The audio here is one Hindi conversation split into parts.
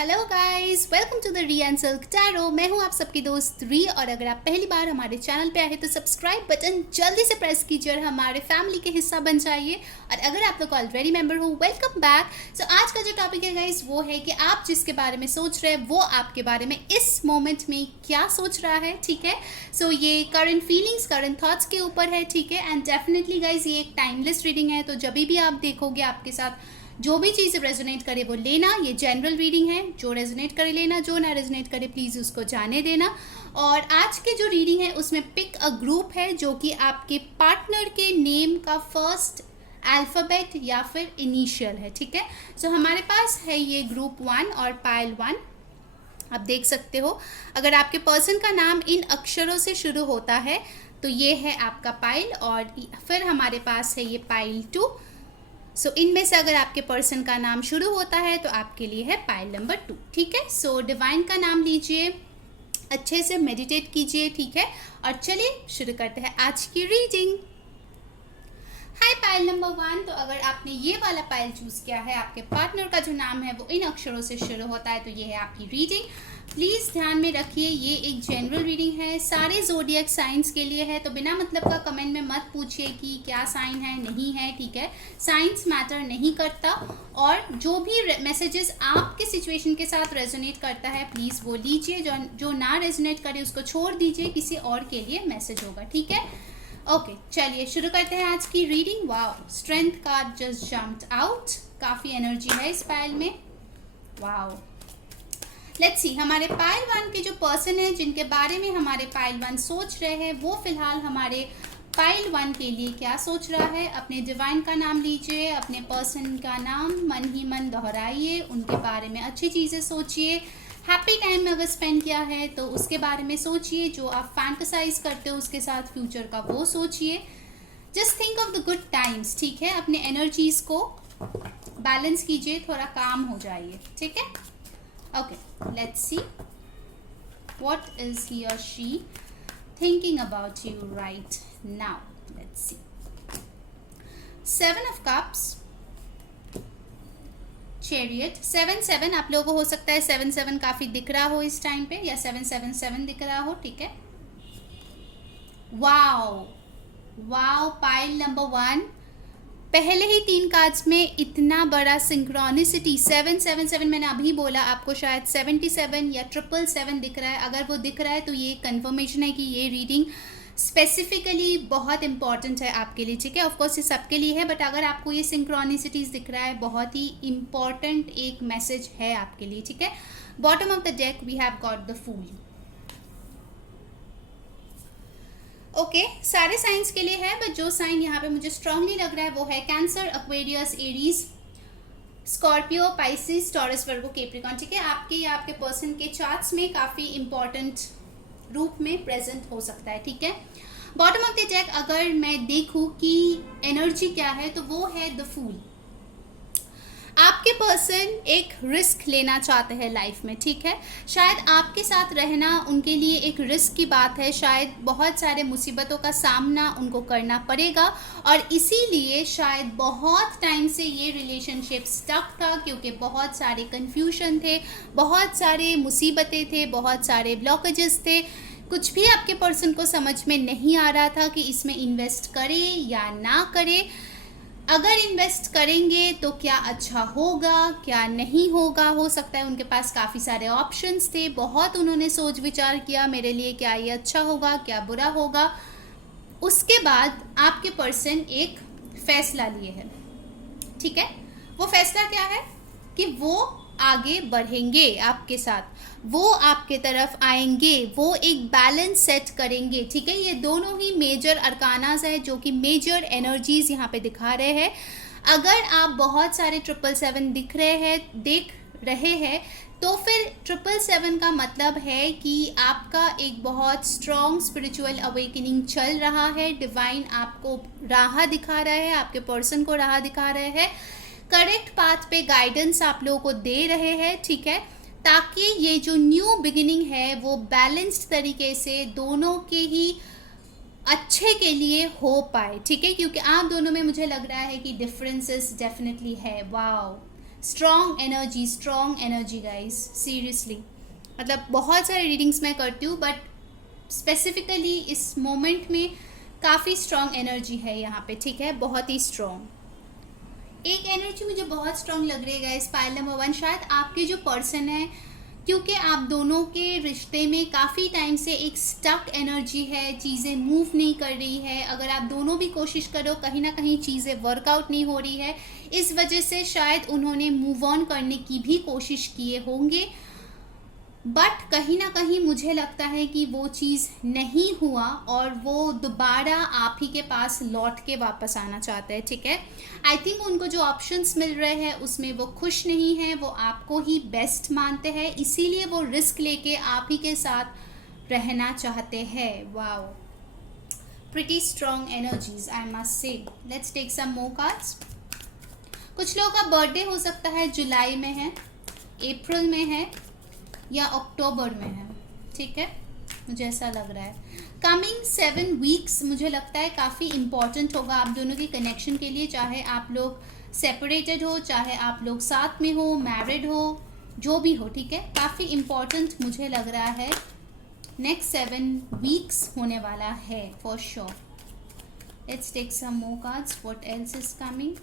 Hello guys, welcome to the re and silk tarot. मैं हूं आप सबकी दोस्त री, और अगर आप पहली बार हमारे चैनल पे आए तो सब्सक्राइब बटन जल्दी से प्रेस कीजिए और हमारे फैमिली के हिस्सा बन जाइए। और अगर आप लोग ऑलरेडी मेंबर हो, वेलकम बैक। सो आज का जो टॉपिक है गाइस वो है कि आप जिसके बारे में सोच रहे हैं वो आपके बारे में इस मोमेंट में क्या सोच रहा है। ठीक है, सो ये करंट फीलिंग्स, करंट थॉट्स के ऊपर है। ठीक है, एंड डेफिनेटली गाइस ये एक टाइमलेस रीडिंग है, तो जब भी आप देखोगे आपके साथ जो भी चीज़ रेजोनेट करे वो लेना। ये जनरल रीडिंग है, जो रेजोनेट करे लेना, जो ना रेजोनेट करे प्लीज़ उसको जाने देना। और आज के जो रीडिंग है उसमें पिक अ ग्रुप है जो कि आपके पार्टनर के नेम का फर्स्ट अल्फ़ाबेट या फिर इनिशियल है। ठीक है, सो हमारे पास है ये ग्रुप 1 और पाइल 1। आप देख सकते हो, अगर आपके पर्सन का नाम इन अक्षरों से शुरू होता है तो ये है आपका पाइल, और फिर हमारे पास है ये पाइल 2। सो इनमें से अगर आपके पर्सन का नाम शुरू होता है तो आपके लिए है पाइल नंबर 2। ठीक है, सो डिवाइन का नाम लीजिए, अच्छे से मेडिटेट कीजिए। ठीक है, और चलिए शुरू करते हैं आज की रीडिंग। हाय पाइल नंबर 1, तो अगर आपने ये वाला पाइल चूज किया है, आपके पार्टनर का जो नाम है वो इन अक्षरों से शुरू होता है, तो ये है आपकी रीडिंग। प्लीज़ ध्यान में रखिए ये एक जनरल रीडिंग है, सारे ज़ोडिएक साइंस के लिए है, तो बिना मतलब का कमेंट में मत पूछिए कि क्या साइन है, नहीं है। ठीक है, साइंस मैटर नहीं करता, और जो भी मैसेजेस आपके सिचुएशन के साथ रेजोनेट करता है प्लीज़ वो लीजिए, जो ना रेजोनेट करे उसको छोड़ दीजिए, किसी और के लिए मैसेज होगा। ठीक है, ओके चलिए शुरू करते हैं आज की reading. Wow, strength card just jumped out, काफ़ी एनर्जी है इस पाइल में। वाओ, लेट्स सी हमारे पाइल 1 के जो पर्सन है जिनके बारे में हमारे पाइल 1 सोच रहे हैं वो फिलहाल हमारे पाइल 1 के लिए क्या सोच रहा है। अपने डिवाइन का नाम लीजिए, अपने पर्सन का नाम मन ही मन दोहराइए, उनके बारे में अच्छी चीज़ें सोचिए। हैप्पी टाइम में अगर स्पेंड किया है तो उसके बारे में सोचिए, जो आप फैंटसाइज करते हो उसके साथ फ्यूचर का वो सोचिए। Just think of the good times. ठीक है, अपने एनर्जीज को बैलेंस कीजिए, थोड़ा काम हो जाइए। ठीक है, okay, let's see what is he or she thinking about you right now. Let's see. 7 of cups, chariot, 7-7। आप लोगों को हो सकता है 7-7 काफी दिख रहा हो इस टाइम पे, या 7-7-7 दिख रहा हो। ठीक है, वाओ वाओ, पाइल नंबर 1 पहले ही 3 कार्ड्स में इतना बड़ा सिंक्रोनिसिटी। 7-7-7 मैंने अभी बोला आपको, शायद 77 या 777 दिख रहा है। अगर वो दिख रहा है तो ये कंफर्मेशन है कि ये रीडिंग स्पेसिफिकली बहुत इंपॉर्टेंट है आपके लिए। ठीक है, ऑफकोर्स ये सबके लिए है, बट अगर आपको ये सिंक्रोनिसिटीज दिख रहा है, बहुत ही इंपॉर्टेंट एक मैसेज है आपके लिए। ठीक है, bottom of the deck we have got the fool. Okay, सारे साइंस के लिए है, बट जो साइन यहाँ पे मुझे स्ट्रांगली लग रहा है वो है Cancer, Aquarius, Aries, Scorpio, Pisces, Taurus, Virgo, Capricorn. ठीक है, आपके या आपके पर्सन के चार्ट्स में काफ़ी इंपॉर्टेंट रूप में प्रेजेंट हो सकता है। ठीक है, बॉटम ऑफ द डेक अगर मैं देखूँ कि एनर्जी क्या है तो वो है द फूल। आपके पर्सन एक रिस्क लेना चाहते हैं लाइफ में। ठीक है, शायद आपके साथ रहना उनके लिए एक रिस्क की बात है, शायद बहुत सारे मुसीबतों का सामना उनको करना पड़ेगा, और इसीलिए शायद बहुत टाइम से ये रिलेशनशिप स्टक था, क्योंकि बहुत सारे कन्फ्यूजन थे, बहुत सारे मुसीबतें थे, बहुत सारे ब्लॉकेजेस थे। कुछ भी आपके पर्सन को समझ में नहीं आ रहा था कि इसमें इन्वेस्ट करे या ना करे। अगर इन्वेस्ट करेंगे तो क्या अच्छा होगा, क्या नहीं होगा। हो सकता है उनके पास काफ़ी सारे ऑप्शंस थे, बहुत उन्होंने सोच विचार किया मेरे लिए क्या ये अच्छा होगा, क्या बुरा होगा। उसके बाद आपके पर्सन एक फैसला लिए है। ठीक है, वो फैसला क्या है कि वो आगे बढ़ेंगे आपके साथ, वो आपके तरफ आएंगे, वो एक बैलेंस सेट करेंगे। ठीक है, ये दोनों ही मेजर अरकानास है जो कि मेजर एनर्जीज यहाँ पे दिखा रहे हैं। अगर आप बहुत सारे 777 देख रहे हैं तो फिर 777 का मतलब है कि आपका एक बहुत स्ट्रॉन्ग स्पिरिचुअल अवेकनिंग चल रहा है। डिवाइन आपको राह दिखा रहा है, आपके पर्सन को राह दिखा रहे हैं, करेक्ट पाथ पे गाइडेंस आप लोगों को दे रहे हैं। ठीक है, ताकि ये जो न्यू बिगिनिंग है वो बैलेंस्ड तरीके से दोनों के ही अच्छे के लिए हो पाए। ठीक है, क्योंकि आप दोनों में मुझे लग रहा है कि डिफरेंसेस डेफिनेटली है। Wow, strong energy guys, seriously. मतलब बहुत सारे रीडिंग्स मैं करती हूँ, बट स्पेसिफिकली इस मोमेंट में काफ़ी स्ट्रॉन्ग एनर्जी है यहाँ पे, ठीक है, बहुत ही स्ट्रॉन्ग। एक एनर्जी मुझे बहुत स्ट्रॉन्ग लग रही है गाइस, पाइल नंबर 1, शायद आपके जो पर्सन है, क्योंकि आप दोनों के रिश्ते में काफ़ी टाइम से एक स्टक एनर्जी है, चीज़ें मूव नहीं कर रही है। अगर आप दोनों भी कोशिश करो, कहीं ना कहीं चीज़ें वर्कआउट नहीं हो रही है, इस वजह से शायद उन्होंने मूव ऑन करने की भी कोशिश किए होंगे, बट कहीं ना कहीं मुझे लगता है कि वो चीज़ नहीं हुआ और वो दोबारा आप ही के पास लौट के वापस आना चाहते हैं, ठीक है। आई थिंक उनको जो ऑप्शंस मिल रहे हैं उसमें वो खुश नहीं है, वो आपको ही बेस्ट मानते हैं, इसीलिए वो रिस्क लेके आप ही के साथ रहना चाहते हैं। Wow, pretty strong energies I must say. Let's take some more cards. कुछ लोगों का बर्थडे हो सकता है जुलाई में है, अप्रैल में है या अक्टूबर में है, ठीक है, मुझे ऐसा लग रहा है। कमिंग 7 वीक्स मुझे लगता है काफ़ी इम्पॉर्टेंट होगा आप दोनों के कनेक्शन के लिए, चाहे आप लोग सेपरेटेड हो, चाहे आप लोग साथ में हो, मैरिड हो, जो भी हो, ठीक है, काफ़ी इम्पॉर्टेंट मुझे लग रहा है। नेक्स्ट 7 वीक्स होने वाला है for sure. Let's take some more cards, what else is coming.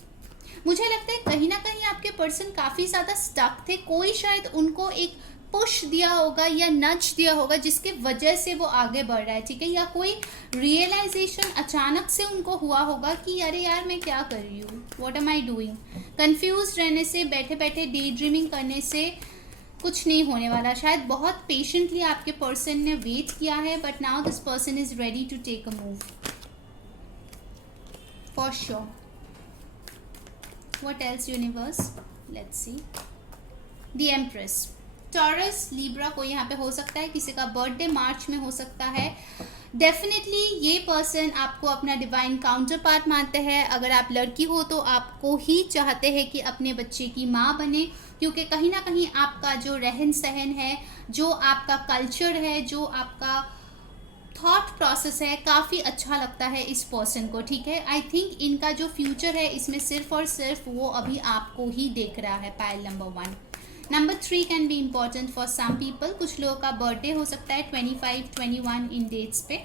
मुझे लगता है कहीं ना कहीं आपके पर्सन काफ़ी ज़्यादा स्टक थे, कोई शायद उनको एक पुश दिया होगा या नच दिया होगा जिसके वजह से वो आगे बढ़ रहा है, ठीक है, या कोई रियलाइजेशन अचानक से उनको हुआ होगा कि अरे यार मैं क्या कर रही हूँ, what am I doing. Confuse रहने से, बैठे बैठे डे ड्रीमिंग करने से कुछ नहीं होने वाला। शायद बहुत पेशेंटली आपके पर्सन ने वेट किया है, but now this person is ready to take a move for sure. What else universe, let's see. The empress, Taurus, Libra को यहाँ पे हो सकता है, किसी का बर्थडे मार्च में हो सकता है। डेफिनेटली ये पर्सन आपको अपना डिवाइन काउंटर पार्ट मानते हैं। अगर आप लड़की हो तो आपको ही चाहते हैं कि अपने बच्चे की माँ बने, क्योंकि कहीं ना कहीं आपका जो रहन सहन है, जो आपका कल्चर है, जो आपका थॉट प्रोसेस है, काफ़ी अच्छा लगता है इस पर्सन को, ठीक है। आई थिंक इनका जो फ्यूचर है इसमें सिर्फ और सिर्फ वो अभी आपको ही देख रहा है, pile number 1। Number 3 can be important for some people. कुछ लोगों का बर्थडे हो सकता है 25, 21 इन डेट्स पे।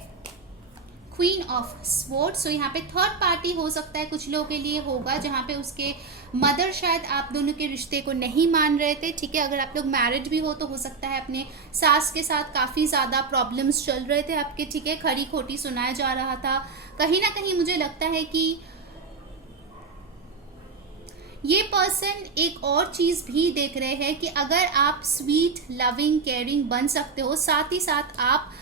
क्वीन ऑफ स्वॉर्ड, सो यहाँ पे थर्ड पार्टी हो सकता है, कुछ लोगों के लिए होगा जहाँ पे उसके मदर शायद आप दोनों के रिश्ते को नहीं मान रहे थे, ठीक है। अगर आप लोग मैरिड भी हो तो हो सकता है अपने सास के साथ काफ़ी ज़्यादा प्रॉब्लम्स चल रहे थे आपके, ठीक है, खरी खोटी सुनाया जा रहा था। कहीं ना कहीं मुझे लगता है कि ये पर्सन एक और चीज़ भी देख रहे हैं कि अगर आप स्वीट, लविंग, केयरिंग बन सकते हो, साथ ही साथ आप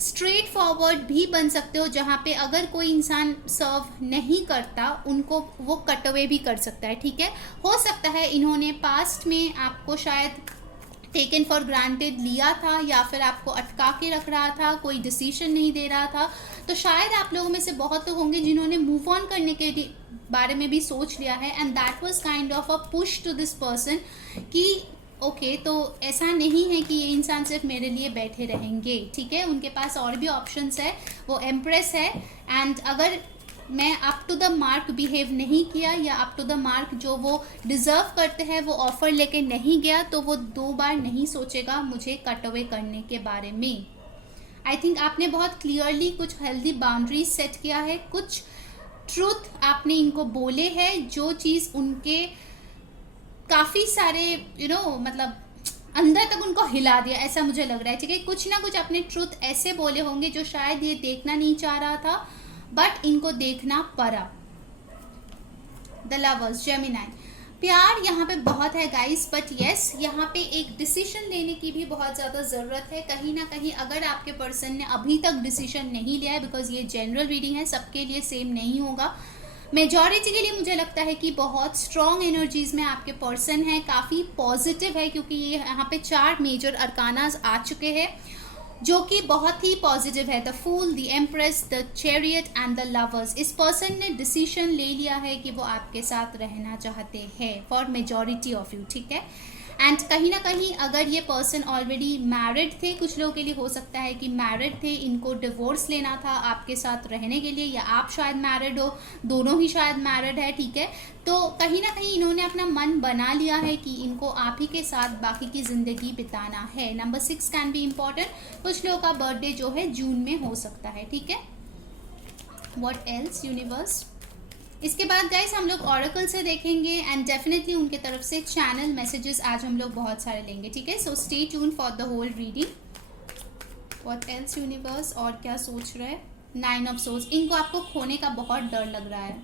स्ट्रेट फॉरवर्ड भी बन सकते हो, जहाँ पे अगर कोई इंसान सर्व नहीं करता उनको वो कट अवे भी कर सकता है, ठीक है। हो सकता है इन्होंने पास्ट में आपको शायद टेकन फॉर ग्रांटेड लिया था या फिर आपको अटका के रख रहा था, कोई डिसीजन नहीं दे रहा था। तो शायद आप लोगों में से बहुत लोग होंगे जिन्होंने मूव ऑन करने के बारे में भी सोच लिया है, and that was kind of a push to this person कि ओके तो ऐसा नहीं है कि ये इंसान सिर्फ मेरे लिए बैठे रहेंगे, ठीक है, उनके पास और भी ऑप्शंस है। वो एम्प्रेस है, एंड अगर मैं up to the mark behave नहीं किया या अप टू द मार्क जो वो डिज़र्व करते हैं वो ऑफर लेके नहीं गया, तो वो 2 बार नहीं सोचेगा मुझे कट अवे करने के बारे में। आई थिंक आपने बहुत क्लियरली कुछ हेल्दी बाउंड्रीज सेट किया है, कुछ ट्रूथ आपने इनको बोले हैं, जो चीज़ उनके काफ़ी सारे मतलब अंदर तक उनको हिला दिया, ऐसा मुझे लग रहा है, ठीक है। कुछ ना कुछ अपने ट्रूथ ऐसे बोले होंगे जो शायद ये देखना नहीं चाह रहा था, बट इनको देखना पड़ा। द लवर्स, जेमिनाई, प्यार यहाँ पे बहुत है गाइस, बट यस यहाँ पे एक डिसीजन लेने की भी बहुत ज़्यादा ज़रूरत है। कहीं ना कहीं अगर आपके पर्सन ने अभी तक डिसीजन नहीं लिया है, बिकॉज ये जनरल रीडिंग है, सबके लिए सेम नहीं होगा, मेजॉरिटी के लिए मुझे लगता है कि बहुत स्ट्रॉन्ग एनर्जीज में आपके पर्सन है, काफ़ी पॉजिटिव है, क्योंकि ये यहाँ पे 4 मेजर अरकानाज आ चुके हैं जो कि बहुत ही पॉजिटिव है। The fool, the empress, the chariot and the lovers. इस पर्सन ने डिसीजन ले लिया है कि वो आपके साथ रहना चाहते हैं, फॉर मेजॉरिटी ऑफ यू, ठीक है। एंड कहीं ना कहीं अगर ये पर्सन ऑलरेडी मैरिड थे, कुछ लोगों के लिए हो सकता है कि मैरिड थे, इनको डिवोर्स लेना था आपके साथ रहने के लिए, या आप शायद मैरिड हो, दोनों ही शायद मैरिड है, ठीक है। तो कहीं ना कहीं इन्होंने अपना मन बना लिया है कि इनको आप ही के साथ बाकी की ज़िंदगी बिताना है। Number 6 can be important. कुछ लोगों का बर्थडे जो है जून में हो सकता है, ठीक है। What else universe. इसके बाद गाइस हम लोग ऑरेकल से देखेंगे एंड डेफिनेटली उनके तरफ से चैनल मैसेजेस आज हम लोग बहुत सारे लेंगे, ठीक है। So stay tune for the whole reading. What else universe, और क्या सोच रहे हैं। 9 ऑफ सोर्स, इनको आपको खोने का बहुत डर लग रहा है,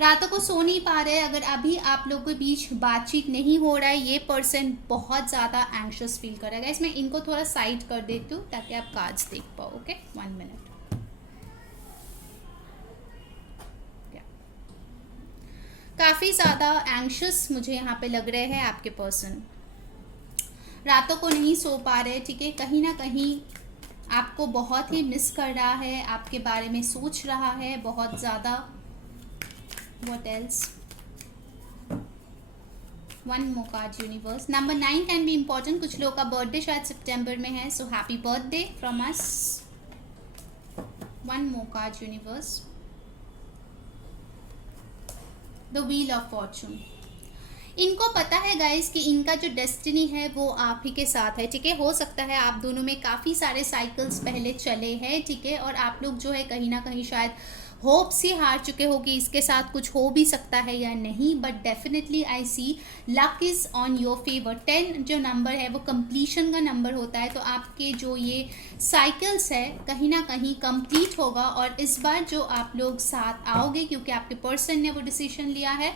रातों को सो नहीं पा रहे हैं। अगर अभी आप लोगों के बीच बातचीत नहीं हो रहा है, ये पर्सन बहुत ज़्यादा एंग्शियस फील कर रहा है। इसमें इनको थोड़ा साइड कर देती हूँ ताकि आप कार्ड्स देख पाओ, ओके। 1 मिनट। काफ़ी ज़्यादा एंग्शियस मुझे यहाँ पे लग रहे हैं आपके पर्सन, रातों को नहीं सो पा रहे, ठीक है। कहीं ना कहीं आपको बहुत ही मिस कर रहा है, आपके बारे में सोच रहा है बहुत ज़्यादा। What else. 1 more card universe. Number 9 can be important. कुछ लोगों का बर्थडे शायद सितंबर में है, so happy birthday from us. 1 more card universe. The wheel of Fortune. इनको पता है गाइस कि इनका जो डेस्टिनी है वो आप ही के साथ है, ठीक है। हो सकता है आप दोनों में काफ़ी सारे साइकिल्स पहले चले हैं, ठीक है, और आप लोग जो है कहीं ना कहीं शायद होप्स ही हार चुके हो कि इसके साथ कुछ हो भी सकता है या नहीं, but definitely I see luck is on your favour. 10 जो नंबर है वो कंप्लीशन का नंबर होता है, तो आपके जो ये साइकिल्स है कहीं ना कहीं कंप्लीट होगा, और इस बार जो आप लोग साथ आओगे क्योंकि आपके पर्सन ने वो डिसीजन लिया है,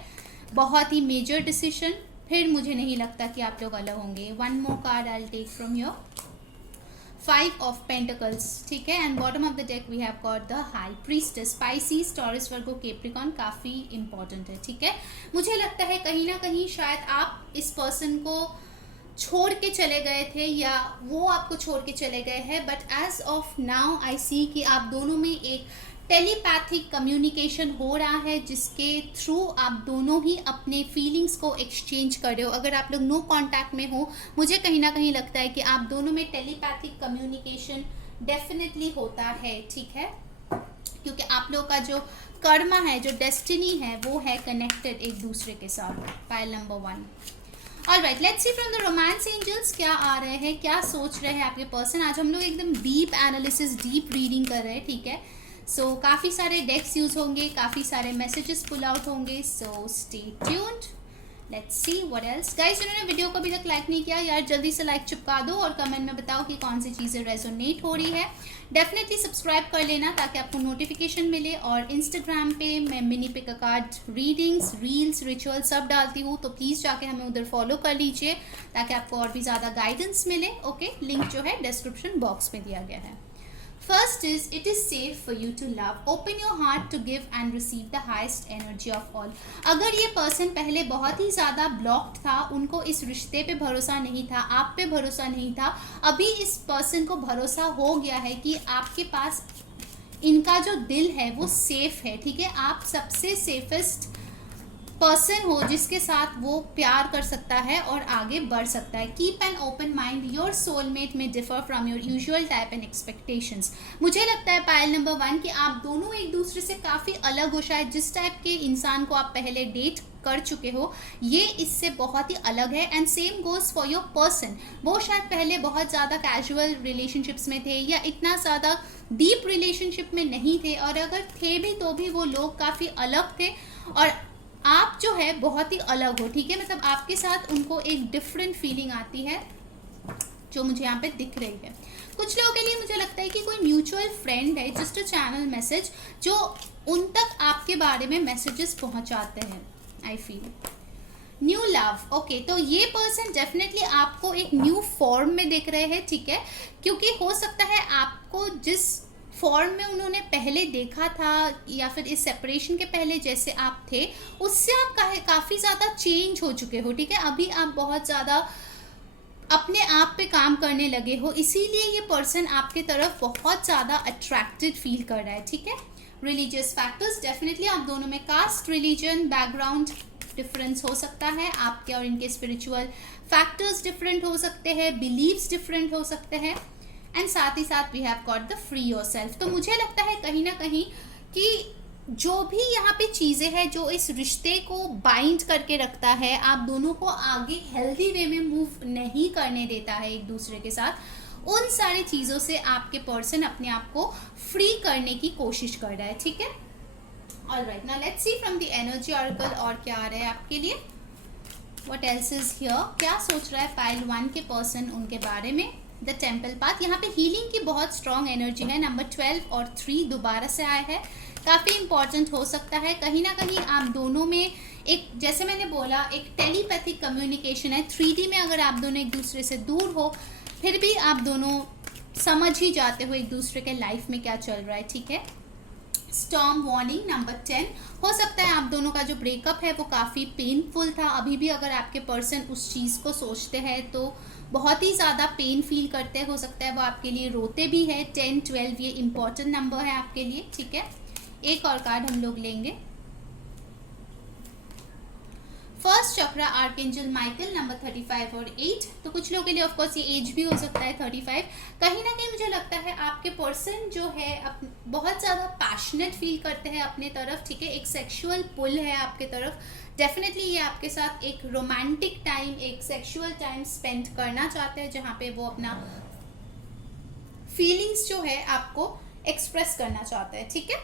बहुत ही मेजर डिसीजन, फिर मुझे नहीं लगता कि आप लोग अलग होंगे। 1 more card I will take from your 5 of pentacles, ठीक है। And bottom of the deck we have got the high priestess. Pisces, Taurus, Virgo, Capricorn काफ़ी इंपॉर्टेंट है, ठीक है। मुझे लगता है कहीं ना कहीं शायद आप इस पर्सन को छोड़ के चले गए थे या वो आपको छोड़ के चले गए हैं, but as of now I see कि आप दोनों में एक टेलीपैथिक कम्युनिकेशन हो रहा है, जिसके थ्रू आप दोनों ही अपने फीलिंग्स को एक्सचेंज कर रहे हो। अगर आप लोग नो कांटेक्ट में हो, मुझे कहीं ना कहीं लगता है कि आप दोनों में टेलीपैथिक कम्युनिकेशन डेफिनेटली होता है, ठीक है, क्योंकि आप लोग का जो कर्मा है, जो डेस्टिनी है, वो है कनेक्टेड एक दूसरे के साथ। Pile number 1। Alright, let's see from the romance angels क्या आ रहे हैं, क्या सोच रहे हैं आपके पर्सन। आज हम लोग एकदम डीप एनालिसिस, डीप रीडिंग कर रहे हैं, ठीक है। सो काफ़ी सारे डेक्स यूज होंगे, काफ़ी सारे मैसेजेस पुल आउट होंगे, so stay tuned. Let's see what else. Guys, जिन्होंने वीडियो को अभी तक लाइक नहीं किया यार, जल्दी से लाइक चिपका दो और कमेंट में बताओ कि कौन सी चीज़ें रेजोनेट हो रही है। डेफिनेटली सब्सक्राइब कर लेना ताकि आपको नोटिफिकेशन मिले, और इंस्टाग्राम पे मैं mini pick a card readings, reels, ritual सब डालती हूँ, तो प्लीज़ जाके हमें उधर फॉलो कर लीजिए ताकि आपको और भी ज़्यादा गाइडेंस मिले, ओके। लिंक जो है डिस्क्रिप्शन बॉक्स में दिया गया है। First is, it is safe for you to love. Open your heart to give and receive the highest energy of all. अगर ये पर्सन पहले बहुत ही ज़्यादा ब्लॉक्ड था, उनको इस रिश्ते पे भरोसा नहीं था, आप पे भरोसा नहीं था, अभी इस पर्सन को भरोसा हो गया है कि आपके पास इनका जो दिल है वो सेफ है, ठीक है। आप सबसे सेफेस्ट पर्सन हो जिसके साथ वो प्यार कर सकता है और आगे बढ़ सकता है। Keep an open mind, your soulmate may differ from your usual type and expectations. मुझे लगता है पायल नंबर 1 कि आप दोनों एक दूसरे से काफ़ी अलग हो, शायद जिस टाइप के इंसान को आप पहले डेट कर चुके हो ये इससे बहुत ही अलग है। And same goes for your person, वो शायद पहले बहुत ज़्यादा कैजुअल रिलेशनशिप्स में थे या इतना ज़्यादा डीप रिलेशनशिप में नहीं थे, और अगर थे भी तो भी वो लोग काफ़ी अलग थे, और आप जो है बहुत ही अलग हो, ठीक है। मतलब आपके साथ उनको एक डिफरेंट फीलिंग आती है जो मुझे यहाँ पे दिख रही है। कुछ लोगों के लिए मुझे लगता है कि कोई म्यूचुअल फ्रेंड है, जस्ट अ चैनल मैसेज, जो उन तक आपके बारे में मैसेजेस पहुँचाते हैं। I feel new love, okay. तो ये पर्सन डेफिनेटली आपको एक न्यू फॉर्म में देख रहे हैं, ठीक है, क्योंकि हो सकता है आपको जिस फॉर्म में उन्होंने पहले देखा था या फिर इस सेपरेशन के पहले जैसे आप थे, उससे आप काफ़ी ज़्यादा चेंज हो चुके हो, ठीक है। अभी आप बहुत ज़्यादा अपने आप पे काम करने लगे हो, इसीलिए ये पर्सन आपके तरफ बहुत ज़्यादा अट्रैक्टेड फील कर रहा है, ठीक है। रिलीजियस फैक्टर्स, डेफिनेटली आप दोनों में कास्ट, रिलीजन, बैकग्राउंड डिफरेंस हो सकता है, आपके और इनके स्पिरिचुअल फैक्टर्स डिफरेंट हो सकते हैं, बिलीव्स डिफरेंट हो सकते हैं, एंड साथ ही साथ we have got the free yourself. तो मुझे लगता है कहीं ना कहीं कि जो भी यहाँ पे चीज़ें हैं जो इस रिश्ते को बाइंड करके रखता है, आप दोनों को आगे हेल्दी वे में मूव नहीं करने देता है एक दूसरे के साथ, उन सारी चीज़ों से आपके पर्सन अपने आप को फ्री करने की कोशिश कर रहा है। ठीक है, alright, now let's see from the energy oracle और क्या आ रहा है आपके लिए। व्हाट एल्स इज हियर, क्या सोच रहा है पाइल 1 के पर्सन उनके बारे में। द टेम्पल पाथ, यहाँ पे हीलिंग की बहुत स्ट्रॉन्ग एनर्जी है। नंबर 12 और 3 दोबारा से आया है, काफ़ी इंपॉर्टेंट हो सकता है। कहीं ना कहीं आप दोनों में एक, जैसे मैंने बोला, एक टेलीपैथिक कम्युनिकेशन है। 3D में अगर आप दोनों एक दूसरे से दूर हो, फिर भी आप दोनों समझ ही जाते हो एक दूसरे के लाइफ में क्या चल रहा है। ठीक है, स्टॉर्म वार्निंग नंबर 10, हो सकता है आप दोनों का जो ब्रेकअप है वो काफ़ी पेनफुल था। अभी भी अगर आपके पर्सन उस चीज़ को सोचते हैं तो बहुत ही ज़्यादा पेन फील करते हैं, हो सकता है वो आपके लिए रोते भी है। 10, 12 ये इंपॉर्टेंट नंबर है आपके लिए। ठीक है, एक और कार्ड हम लोग लेंगे। फर्स्ट चक्रा आर्कएंजल माइकल नंबर 35 और 8। तो कुछ लोगों के लिए ऑफ कोर्स ये एज भी हो सकता है 35। कहीं ना कहीं मुझे लगता है आपके पर्सन जो है बहुत ज़्यादा पैशनेट फील करते हैं अपने तरफ। ठीक है, एक सेक्सुअल पुल है आपके तरफ। डेफिनेटली ये आपके साथ एक रोमांटिक टाइम, एक सेक्सुअल टाइम स्पेंड करना चाहते हैं, जहाँ पे वो अपना फीलिंग्स जो है आपको एक्सप्रेस करना चाहते हैं। ठीक है,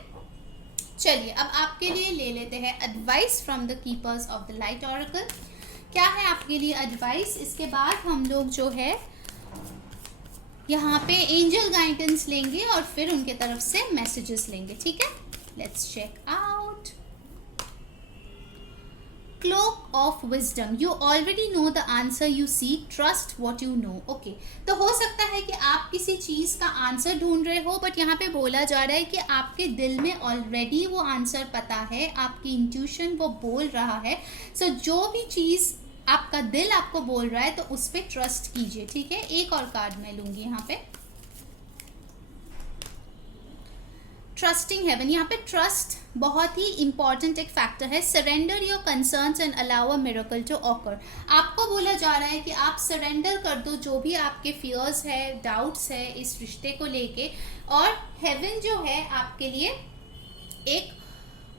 चलिए अब आपके लिए ले लेते हैं advice from the keepers of the light oracle. क्या है आपके लिए एडवाइस। इसके बाद हम लोग जो है यहाँ पे एंजल गाइडेंस लेंगे और फिर उनके तरफ से मैसेजेस लेंगे। ठीक है, let's check out. Cloak of wisdom, you already know the answer you seek, trust what you know. Okay, तो हो सकता है कि आप किसी चीज़ का आंसर ढूंढ रहे हो, बट यहाँ पे बोला जा रहा है कि आपके दिल में ऑलरेडी वो आंसर पता है, आपकी इंट्यूशन वो बोल रहा है। सो जो भी चीज़ आपका दिल आपको बोल रहा है तो उस पर ट्रस्ट कीजिए। ठीक है, एक और कार्ड मैं लूँगी यहाँ पे। ट्रस्टिंग हेवन, यहाँ पे ट्रस्ट बहुत ही इंपॉर्टेंट एक फैक्टर है। Surrender your concerns and allow a miracle to occur. आपको बोला जा रहा है कि आप सरेंडर कर दो जो भी आपके फियर्स है, डाउट्स है इस रिश्ते को लेके, और हेवन जो है आपके लिए एक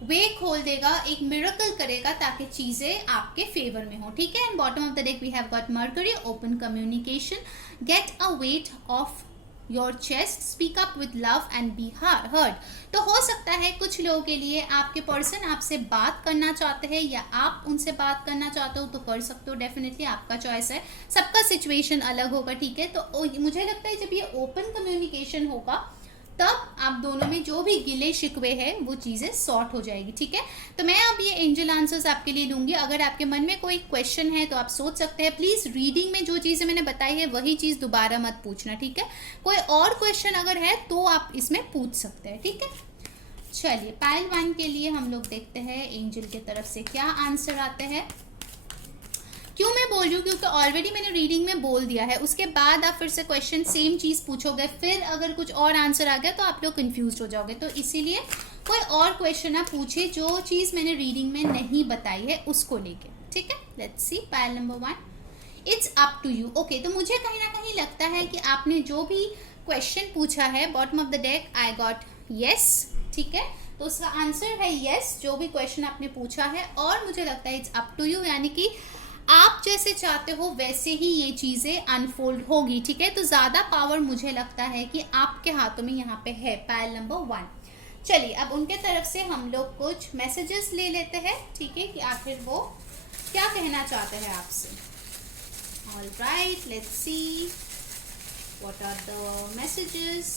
वे खोल देगा, एक मिरेकल करेगा ताकि चीज़ें आपके फेवर में हो। ठीक है, and bottom of the deck we have got Mercury, open communication, get a weight off your chest, speak up with love and be heard. तो हो सकता है कुछ लोगों के लिए आपके पर्सन आपसे बात करना चाहते हैं या आप उनसे बात करना चाहते हो तो कर सकते हो, डेफिनेटली आपका चॉइस है, सबका सिचुएशन अलग होगा। ठीक है, तो मुझे लगता है जब ये ओपन कम्युनिकेशन होगा तब आप दोनों में जो भी गिले शिकवे हैं वो चीज़ें सॉर्ट हो जाएगी। ठीक है, तो मैं अब ये एंजल आंसर्स आपके लिए लूँगी। अगर आपके मन में कोई क्वेश्चन है तो आप सोच सकते हैं। प्लीज़ रीडिंग में जो चीज़ें मैंने बताई है वही चीज़ दोबारा मत पूछना। ठीक है, कोई और क्वेश्चन अगर है तो आप इसमें पूछ सकते हैं। ठीक है, चलिए पाइल 1 के लिए हम लोग देखते हैं एंजल की तरफ से क्या आंसर आते हैं। क्यों मैं बोल रही हूँ, क्योंकि ऑलरेडी मैंने रीडिंग में बोल दिया है, उसके बाद आप फिर से क्वेश्चन सेम चीज़ पूछोगे, फिर अगर कुछ और आंसर आ गया तो आप लोग कंफ्यूज हो जाओगे। तो इसीलिए कोई और क्वेश्चन आप पूछे जो चीज़ मैंने रीडिंग में नहीं बताई है उसको लेके। ठीक है, let's see pile number 1, it's up to you. Okay, तो मुझे कहीं ना कहीं लगता है कि आपने जो भी क्वेश्चन पूछा है, bottom of the deck I got yes. ठीक है, तो उसका आंसर है यस, जो भी क्वेश्चन आपने पूछा है, और मुझे लगता है इट्स अप टू यू, यानी कि आप जैसे चाहते हो वैसे ही ये चीज़ें अनफोल्ड होगी। ठीक है, तो ज़्यादा पावर मुझे लगता है कि आपके हाथों में यहाँ पे है, पाइल नंबर 1। चलिए अब उनके तरफ से हम लोग कुछ मैसेजेस ले लेते हैं। ठीक है, कि आखिर वो क्या कहना चाहते हैं आपसे। All right, let's see what are the messages.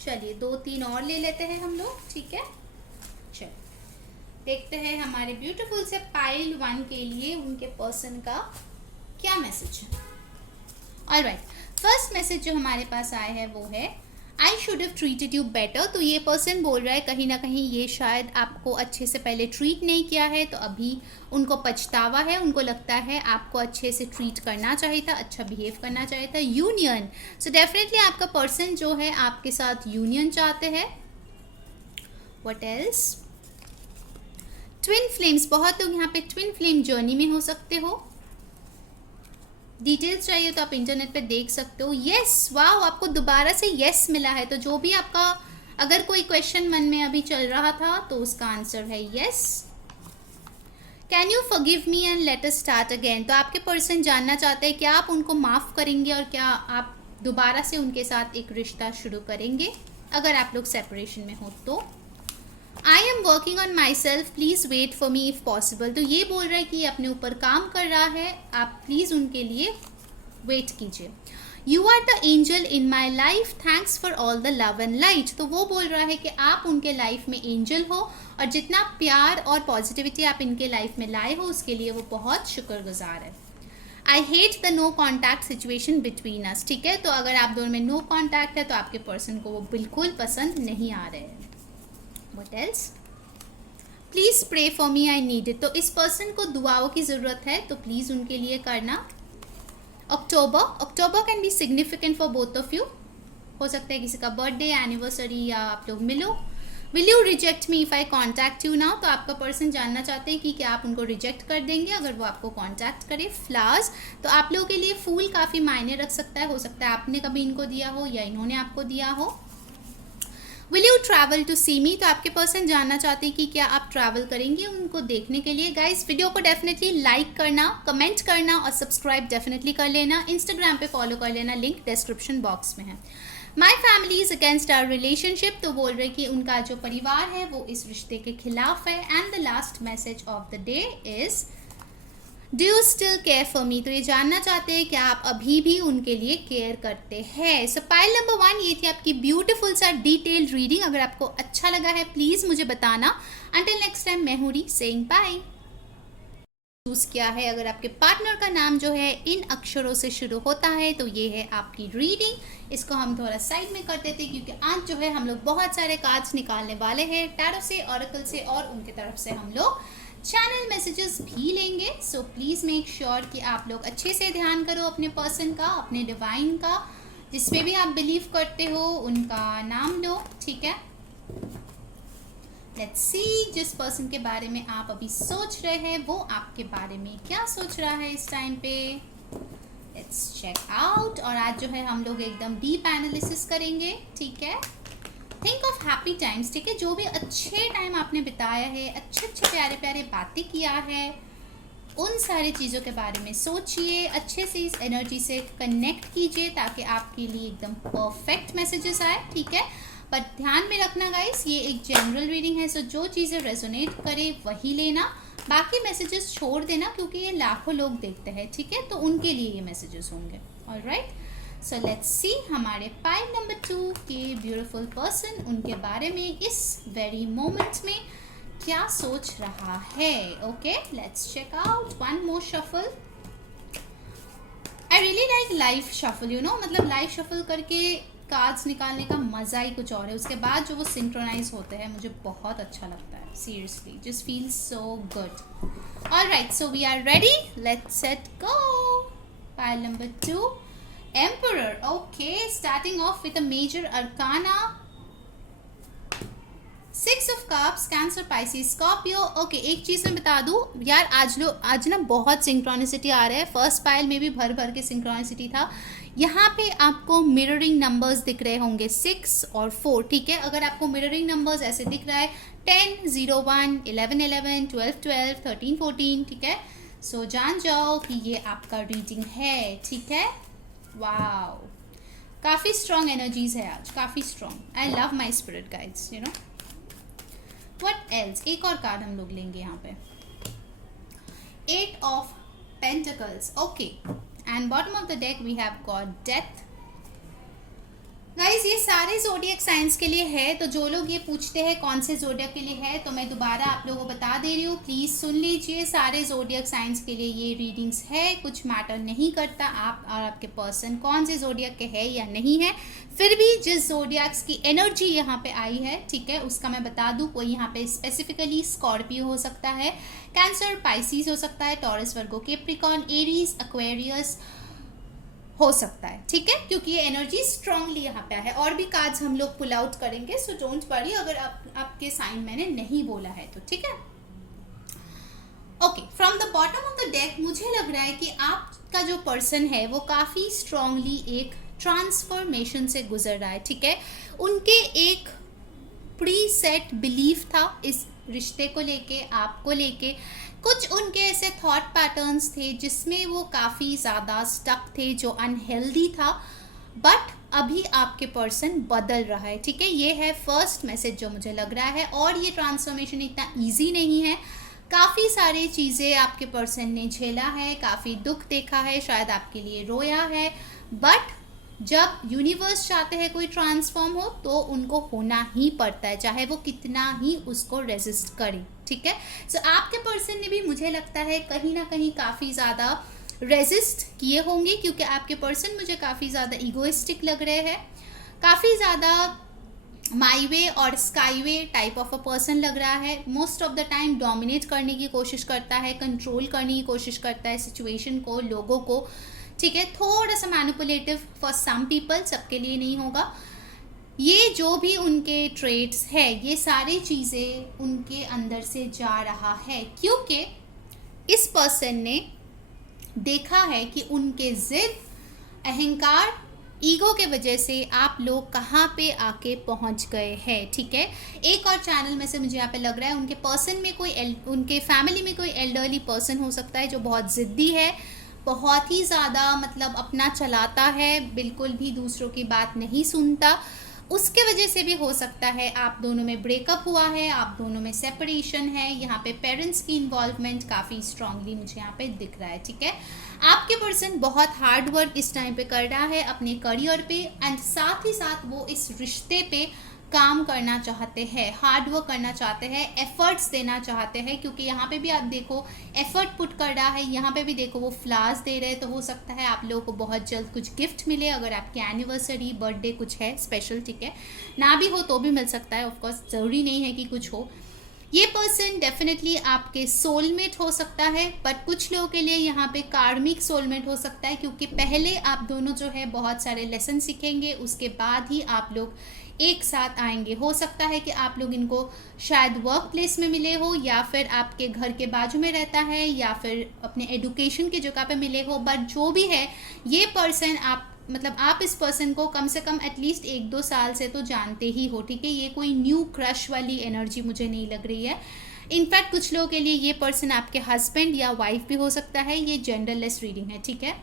चलिए 2-3 और ले लेते हैं हम लोग। ठीक है, चलिए देखते हैं हमारे ब्यूटीफुल से पाइल 1 के लिए उनके पर्सन का क्या मैसेज है। ऑलराइट, फर्स्ट मैसेज जो हमारे पास आया है वो है I should have treated you better. तो ये पर्सन बोल रहा है कहीं ना कहीं ये शायद आपको अच्छे से पहले ट्रीट नहीं किया है, तो अभी उनको पछतावा है, उनको लगता है आपको अच्छे से ट्रीट करना चाहिए था, अच्छा बिहेव करना चाहिए था। यूनियन, सो डेफिनेटली आपका पर्सन जो है आपके साथ यूनियन चाहते हैं। व्हाट एल्स, ट्विन फ्लेम्स, बहुत लोग यहाँ पे ट्विन फ्लेम जर्नी में हो सकते हो। डिटेल्स चाहिए तो आप इंटरनेट पे देख सकते हो। यस, वाओ, आपको दोबारा से यस मिला है। तो जो भी आपका, अगर कोई क्वेश्चन मन में अभी चल रहा था तो उसका आंसर है yes. Can you forgive me and let us start again. तो आपके पर्सन जानना चाहते हैं क्या आप उनको माफ़ करेंगे और क्या आप दोबारा से उनके साथ एक रिश्ता शुरू करेंगे, अगर आप लोग सेपरेशन में हो तो। I am working on my self, please wait for me if possible. तो ये बोल रहा है कि ये अपने ऊपर काम कर रहा है, आप प्लीज़ उनके लिए वेट कीजिए। You are the angel in my life, thanks for all the love and light. तो वो बोल रहा है कि आप उनके लाइफ में एंजल हो और जितना प्यार और पॉजिटिविटी आप इनके लाइफ में लाए हो उसके लिए वो बहुत शुक्रगुजार है। I hate the no contact situation between us. ठीक है, तो अगर आप दोनों में नो कॉन्टैक्ट है तो आपके पर्सन को वो बिल्कुल पसंद नहीं आ रहे हैं। What else? Please pray for me, I need it. तो इस पर्सन को दुआओं की ज़रूरत है तो प्लीज़ उनके लिए करना। October can be significant for both of you. हो सकता है किसी का बर्थडे, एनिवर्सरी, या आप लोग मिलो। Will you reject me if eye contact you now. तो आपका पर्सन जानना चाहते हैं कि क्या आप उनको रिजेक्ट कर देंगे अगर वो आपको कॉन्टैक्ट करे। फ्लावर्स, तो आप लोगों के लिए फूल काफ़ी मायने रख सकता है। हो सकता है आपने कभी इनको दिया हो या इन्होंने आपको दिया हो। विल यू ट्रैवल टू सी मी। तो आपके पर्सन जानना चाहते हैं कि क्या आप ट्रैवल करेंगे उनको देखने के लिए। गाइस, वीडियो को डेफिनेटली लाइक करना, कमेंट करना और सब्सक्राइब डेफिनेटली कर लेना। इंस्टाग्राम पे फॉलो कर लेना, लिंक डिस्क्रिप्शन बॉक्स में है। My family is against our relationship. तो बोल रहे कि उनका जो परिवार है वो इस रिश्ते के खिलाफ है। And the last message of the day is do you still care for me. तो ये जानना चाहते हैं क्या आप अभी भी उनके लिए केयर करते हैं। सो पाइल नंबर 1, ये थी आपकी ब्यूटीफुल सा डिटेल्ड रीडिंग। अगर आपको अच्छा लगा है प्लीज़ मुझे बताना। अंटिल नेक्स्ट टाइम, मैं हूँ री सेइंग बाय। चूज़ किया है, अगर आपके पार्टनर का नाम जो है इन अक्षरों से शुरू होता है तो ये है आपकी रीडिंग। इसको हम थोड़ा साइड में कर देते हैं क्योंकि आज जो है हम लोग बहुत सारे कार्ड्स निकालने वाले हैं, टैरो से, ऑरेकल से, और उनके तरफ से हम लोग चैनल मैसेजेस भी लेंगे। सो प्लीज़ मेक श्योर कि आप लोग अच्छे से ध्यान करो अपने पर्सन का, अपने डिवाइन का, जिसपे भी आप बिलीव करते हो उनका नाम लो। ठीक है, लेट्स सी जिस पर्सन के बारे में आप अभी सोच रहे हैं वो आपके बारे में क्या सोच रहा है इस टाइम पे। Let's check out. और आज जो है हम लोग एकदम डीप एनालिसिस करेंगे। ठीक है, थिंक ऑफ हैप्पी टाइम्स। ठीक है, जो भी अच्छे टाइम आपने बिताया है, अच्छे अच्छे प्यारे प्यारे बातें किया है, उन सारी चीज़ों के बारे में सोचिए, अच्छे से इस एनर्जी से कनेक्ट कीजिए ताकि आपके लिए एकदम परफेक्ट मैसेजेस आए। ठीक है, पर ध्यान में रखना गाइस, ये एक जनरल रीडिंग है, सो जो चीज़ें रेजोनेट करे वही लेना, बाकी मैसेजेस छोड़ देना क्योंकि ये लाखों लोग देखते हैं। ठीक है, तो उनके लिए ये मैसेजेस होंगे। ऑलराइट, सो लेट्स सी हमारे पाइल नंबर 2 के ब्यूटीफुल पर्सन, उनके बारे में इस वेरी मोमेंट में क्या सोच रहा है। Okay, let's check out one more shuffle. I really like live shuffle, you know, मतलब लाइव शफल करके कार्ड्स निकालने का मज़ा ही कुछ और है। उसके बाद जो वो सिंक्रोनाइज होते हैं मुझे बहुत अच्छा लगता है। Seriously just feels so good. Alright, so we are ready, let's set go. Pile number 2, Emperor. Okay, starting off with a major arcana. 6 of Cups, Cancer, Pisces, Scorpio. Okay, एक चीज़ मैं बता दूँ यार, आज ना बहुत सिंक्रोनिसिटी आ रहा है। फर्स्ट पाइल में भी भर भर के सिंक्रोनिसिटी था। यहाँ पे आपको मिररिंग नंबर्स दिख रहे होंगे 6 और 4। ठीक है, अगर आपको मिररिंग नंबर्स ऐसे दिख रहा है 10, 0, 1, 11, 11, 12, 12, 13, 14। ठीक है, सो जान जाओ कि ये आपका रीडिंग है। ठीक है, वाओ, काफ़ी स्ट्रॉन्ग एनर्जीज है आज, काफ़ी strong. I love my spirit guides, you know. What else, एक और कार्ड हम लोग लेंगे यहाँ पे, 8 of pentacles. Okay, and bottom of the deck we have got death. Guys, ये सारे जोडियक साइंस के लिए है, तो जो लोग ये पूछते हैं कौन से जोडियक के लिए है, तो मैं दोबारा आप लोगों को बता दे रही हूँ, प्लीज़ सुन लीजिए। सारे जोडियक साइंस के लिए ये रीडिंग्स है, कुछ मैटर नहीं करता आप और आपके पर्सन कौन से जोडियक के है या नहीं है। फिर भी जिस जोडियक्स की एनर्जी यहाँ पे आई है, ठीक है, उसका मैं बता दूँ, कोई यहाँ पे स्पेसिफिकली स्कॉर्पियो हो सकता है, कैंसर, पाइसिस हो सकता है, taurus, Virgo, Capricorn, Aries, Aquarius हो सकता है। ठीक है, क्योंकि ये एनर्जी स्ट्रांगली यहाँ पे है। और भी कार्ड्स हम लोग पुल आउट करेंगे, सो डोंट वरी अगर आपके साइन मैंने नहीं बोला है तो। ठीक है, okay, from the bottom of the deck मुझे लग रहा है कि आपका जो पर्सन है वो काफ़ी स्ट्रांगली एक ट्रांसफॉर्मेशन से गुजर रहा है, ठीक है। उनके एक प्री सेट बिलीफ था इस रिश्ते को लेके, आपको लेके। कुछ उनके ऐसे थॉट पैटर्न्स थे जिसमें वो काफ़ी ज़्यादा स्टक थे, जो अनहेल्दी था। बट अभी आपके पर्सन बदल रहा है, ठीक है। ये है फर्स्ट मैसेज जो मुझे लग रहा है। और ये ट्रांसफॉर्मेशन इतना ईजी नहीं है। काफ़ी सारी चीज़ें आपके पर्सन ने झेला है, काफ़ी दुख देखा है, शायद आपके लिए रोया है। बट जब यूनिवर्स चाहते हैं कोई ट्रांसफॉर्म हो तो उनको होना ही पड़ता है, चाहे वो कितना ही उसको रेजिस्ट करे, ठीक है। सो आपके पर्सन ने भी मुझे लगता है कहीं ना कहीं काफ़ी ज़्यादा रेजिस्ट किए होंगे, क्योंकि आपके पर्सन मुझे काफ़ी ज़्यादा ईगोइस्टिक लग रहे हैं, काफ़ी ज़्यादा माई वे और sky way type of a person लग रहा है। Most of the time dominate करने की कोशिश करता है, कंट्रोल करने की कोशिश करता है सिचुएशन को, लोगों को, ठीक है। थोड़ा सा मैनिपुलेटिव फॉर सम पीपल, सबके लिए नहीं होगा। ये जो भी उनके ट्रेड्स है, ये सारी चीज़ें उनके अंदर से जा रहा है, क्योंकि इस पर्सन ने देखा है कि उनके जिद, अहंकार, ईगो के वजह से आप लोग कहाँ पे आके पहुँच गए हैं, ठीक है। एक और चैनल में से मुझे यहाँ पे लग रहा है उनके पर्सन में कोई उनके फैमिली में कोई एल्डरली पर्सन हो सकता है जो बहुत ज़िद्दी है, बहुत ही ज़्यादा मतलब अपना चलाता है, बिल्कुल भी दूसरों की बात नहीं सुनता। उसके वजह से भी हो सकता है आप दोनों में ब्रेकअप हुआ है, आप दोनों में सेपरेशन है। यहाँ पे पेरेंट्स की इन्वॉल्वमेंट काफ़ी स्ट्रांगली मुझे यहाँ पे दिख रहा है, ठीक है। आपके पर्सन बहुत हार्ड वर्क इस टाइम पे कर रहा है अपने करियर पे, एंड साथ ही साथ वो इस रिश्ते पे काम करना चाहते हैं, हार्ड वर्क करना चाहते हैं, एफर्ट्स देना चाहते हैं। क्योंकि यहाँ पे भी आप देखो एफर्ट पुट कर रहा है, यहाँ पे भी देखो वो फ्लावर्स दे रहे हैं। तो हो सकता है आप लोगों को बहुत जल्द कुछ गिफ्ट मिले, अगर आपकी एनिवर्सरी, बर्थडे कुछ है स्पेशल, ठीक है। ना भी हो तो भी मिल सकता है, ऑफकोर्स ज़रूरी नहीं है कि कुछ हो। ये पर्सन डेफिनेटली आपके सोलमेट हो सकता है, बट कुछ लोगों के लिए यहाँ पे कार्मिक सोलमेट हो सकता है, क्योंकि पहले आप दोनों जो है बहुत सारे लेसन सीखेंगे, उसके बाद ही आप लोग एक साथ आएंगे। हो सकता है कि आप लोग इनको शायद वर्क प्लेस में मिले हो, या फिर आपके घर के बाजू में रहता है, या फिर अपने एडुकेशन की जगह पे मिले हो। बट जो भी है, ये पर्सन आप इस पर्सन को कम से कम एटलीस्ट 1-2 साल से तो जानते ही हो, ठीक है। ये कोई न्यू क्रश वाली एनर्जी मुझे नहीं लग रही है। इनफैक्ट कुछ लोगों के लिए ये पर्सन आपके हस्बैंड या वाइफ भी हो सकता है। ये जेंडरलेस रीडिंग है, ठीक है।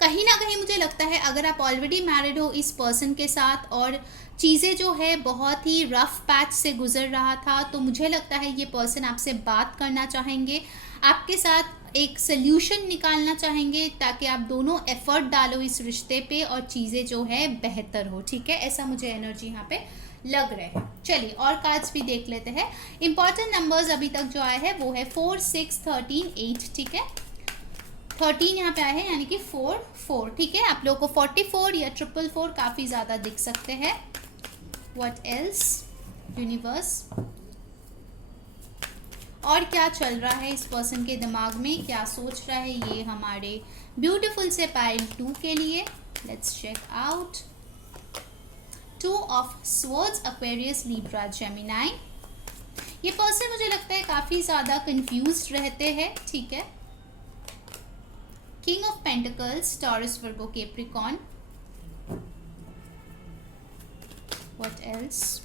कहीं ना कहीं मुझे लगता है अगर आप ऑलरेडी मैरिड हो इस पर्सन के साथ, और चीज़ें जो है बहुत ही रफ पैच से गुजर रहा था, तो मुझे लगता है ये पर्सन आपसे बात करना चाहेंगे, आपके साथ एक सल्यूशन निकालना चाहेंगे, ताकि आप दोनों एफर्ट डालो इस रिश्ते पे और चीज़ें जो है बेहतर हो, ठीक है। ऐसा मुझे एनर्जी यहाँ पे लग रहे हैं। चलिए और कार्ड्स भी देख लेते हैं। इंपॉर्टेंट नंबर्स अभी तक जो आए हैं वो है 4, 6, 13, 8, ठीक है। 13 यहाँ पे आए हैं, यानी कि 4, 4, ठीक है। आप लोगों को 44 या 444 काफ़ी ज़्यादा दिख सकते हैं। व्हाट एल्स यूनिवर्स, और क्या चल रहा है इस पर्सन के दिमाग में, क्या सोच रहा है ये हमारे ब्यूटीफुल से पाइल 2 के लिए। Let's check out. 2 of swords, Aquarius, Libra, Gemini. ये पर्सन मुझे लगता है काफ़ी ज़्यादा कंफ्यूज्ड रहते हैं, ठीक है। King of pentacles, taurus, Virgo, Capricorn. What else,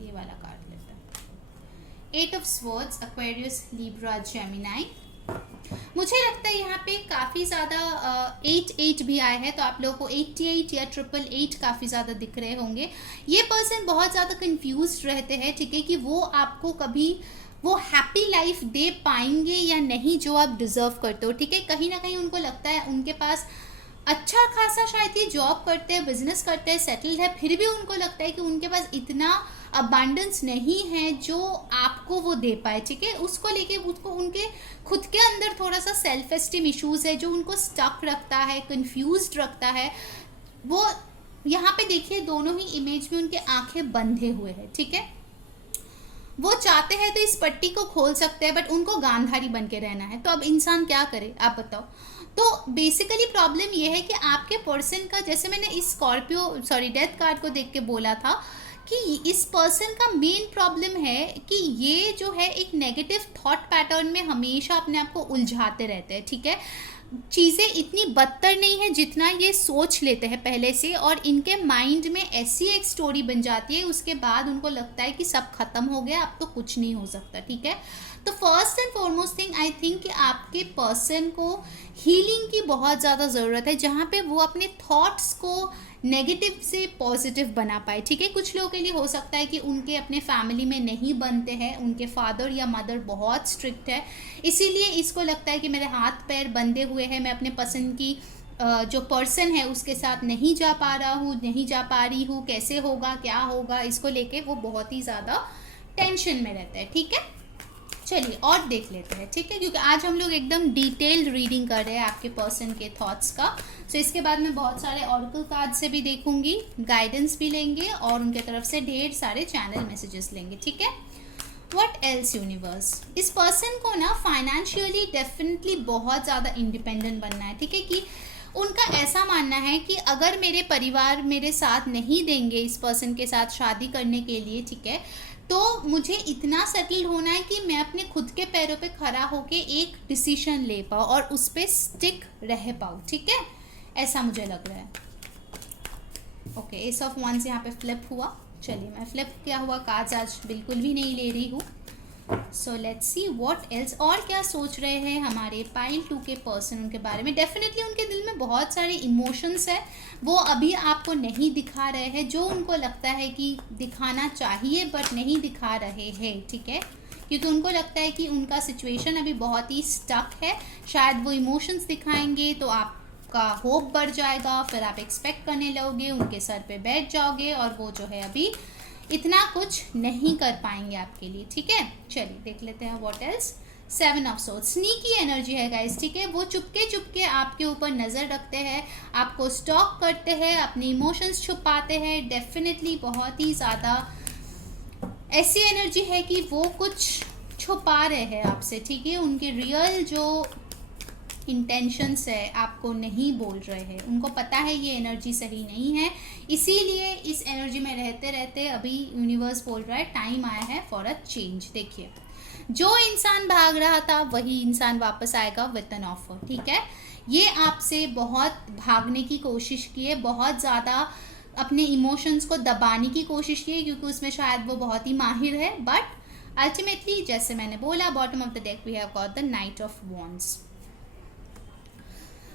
ये वाला कार्ड लेते हैं। 8 of swords, Aquarius, Libra, Gemini. मुझे लगता है यहाँ पे काफ़ी ज़्यादा 8 भी आए हैं, तो आप लोगों को 88 या 888 काफ़ी ज़्यादा दिख रहे होंगे। ये पर्सन बहुत ज़्यादा कंफ्यूज्ड रहते हैं, ठीक है, कि वो आपको कभी वो हैप्पी लाइफ दे पाएंगे या नहीं जो आप डिज़र्व करते हो, ठीक है। कहीं ना कहीं उनको लगता है उनके पास अच्छा खासा शायद ये जॉब करते हैं, बिजनेस करते हैं, सेटल्ड है, फिर भी उनको लगता है कि उनके पास इतना अबांडेंस नहीं है जो आपको वो दे पाए, ठीक है। उसको लेके उसको उनके खुद के अंदर थोड़ा सा सेल्फ एस्टीम इश्यूज है जो उनको स्टक रखता है, कंफ्यूज्ड रखता है। वो यहाँ पे देखिए दोनों ही इमेज में उनके आंखें बंधे हुए हैं, ठीक है। वो चाहते हैं तो इस पट्टी को खोल सकते हैं, बट उनको गांधारी बन के रहना है। तो अब इंसान क्या करे, आप बताओ। तो बेसिकली प्रॉब्लम ये है कि आपके पर्सन का, जैसे मैंने इस डेथ कार्ड को देख के बोला था कि इस पर्सन का मेन प्रॉब्लम है कि ये जो है एक नेगेटिव थॉट पैटर्न में हमेशा अपने आप को उलझाते रहते हैं, ठीक है। चीज़ें इतनी बदतर नहीं है जितना ये सोच लेते हैं पहले से, और इनके माइंड में ऐसी एक स्टोरी बन जाती है, उसके बाद उनको लगता है कि सब खत्म हो गया, अब तो कुछ नहीं हो सकता, ठीक है। तो first and foremost thing I think कि आपके पर्सन को हीलिंग की बहुत ज़्यादा ज़रूरत है, जहाँ पे वो अपने थॉट्स को नेगेटिव से पॉजिटिव बना पाए, ठीक है। कुछ लोगों के लिए हो सकता है कि उनके अपने फैमिली में नहीं बनते हैं, उनके फादर या मदर बहुत स्ट्रिक्ट है, इसीलिए इसको लगता है कि मेरे हाथ पैर बंधे हुए हैं, मैं अपने पसंद की जो पर्सन है उसके साथ नहीं जा पा रहा हूँ, नहीं जा पा रही हूँ, कैसे होगा, क्या होगा, इसको लेके वो बहुत ही ज़्यादा टेंशन में रहता है, ठीक है। चलिए और देख लेते हैं, ठीक है, क्योंकि आज हम लोग एकदम डिटेल्ड रीडिंग कर रहे हैं आपके पर्सन के थॉट्स का। सो इसके बाद मैं बहुत सारे ऑरेकल कार्ड से भी देखूंगी, गाइडेंस भी लेंगे और उनके तरफ से ढेर सारे चैनल मैसेजेस लेंगे, ठीक है। व्हाट एल्स यूनिवर्स, इस पर्सन को ना फाइनेंशियली डेफिनेटली बहुत ज़्यादा इंडिपेंडेंट बनना है, ठीक है, कि उनका ऐसा मानना है कि अगर मेरे परिवार मेरे साथ नहीं देंगे इस पर्सन के साथ शादी करने के लिए, ठीक है, तो मुझे इतना सेटल्ड होना है कि मैं अपने खुद के पैरों पे खड़ा होके एक डिसीजन ले पाऊँ और उस पर स्टिक रह पाऊँ, ठीक है, ऐसा मुझे लग रहा है। ओके, एस ऑफ वंस यहाँ पे फ्लिप हुआ। चलिए मैं फ्लिप क्या हुआ कार्ड्स आज बिल्कुल भी नहीं ले रही हूँ। सो लेट्स सी व्हाट एल्स, और क्या सोच रहे हैं हमारे पाइल 2 के पर्सन उनके बारे में। डेफिनेटली उनके दिल में बहुत सारे इमोशंस है, वो अभी आपको नहीं दिखा रहे हैं, जो उनको लगता है कि दिखाना चाहिए बट नहीं दिखा रहे हैं, ठीक है, क्योंकि उनको लगता है कि उनका सिचुएशन अभी बहुत ही स्टक है। शायद वो इमोशंस दिखाएंगे तो आपका होप बढ़ जाएगा, फिर आप एक्सपेक्ट करने लगोगे, उनके सर पे बैठ जाओगे और वो जो है अभी इतना कुछ नहीं कर पाएंगे आपके लिए, ठीक है। चलिए देख लेते हैं what else. 7 of swords, sneaky energy है गाइस, ठीक है, वो चुपके चुपके आपके ऊपर नज़र रखते हैं, आपको स्टॉक करते हैं, अपने इमोशंस छुपाते हैं, डेफिनेटली बहुत ही ज़्यादा ऐसी एनर्जी है कि वो कुछ छुपा रहे हैं आपसे, ठीक है, उनके रियल जो इंटेंशंस है आपको नहीं बोल रहे हैं, उनको पता है ये एनर्जी सही नहीं है, इसीलिए इस एनर्जी में रहते रहते अभी यूनिवर्स बोल रहा है टाइम आया है फॉर अ चेंज। देखिए, जो इंसान भाग रहा था वही इंसान वापस आएगा विद एन ऑफर, ठीक है। ये आपसे बहुत भागने की कोशिश की है, बहुत ज़्यादा अपने इमोशंस को दबाने की कोशिश की है, क्योंकि उसमें शायद वो बहुत ही माहिर है, बट अल्टीमेटली जैसे मैंने बोला bottom of the deck we have got the knight of wands.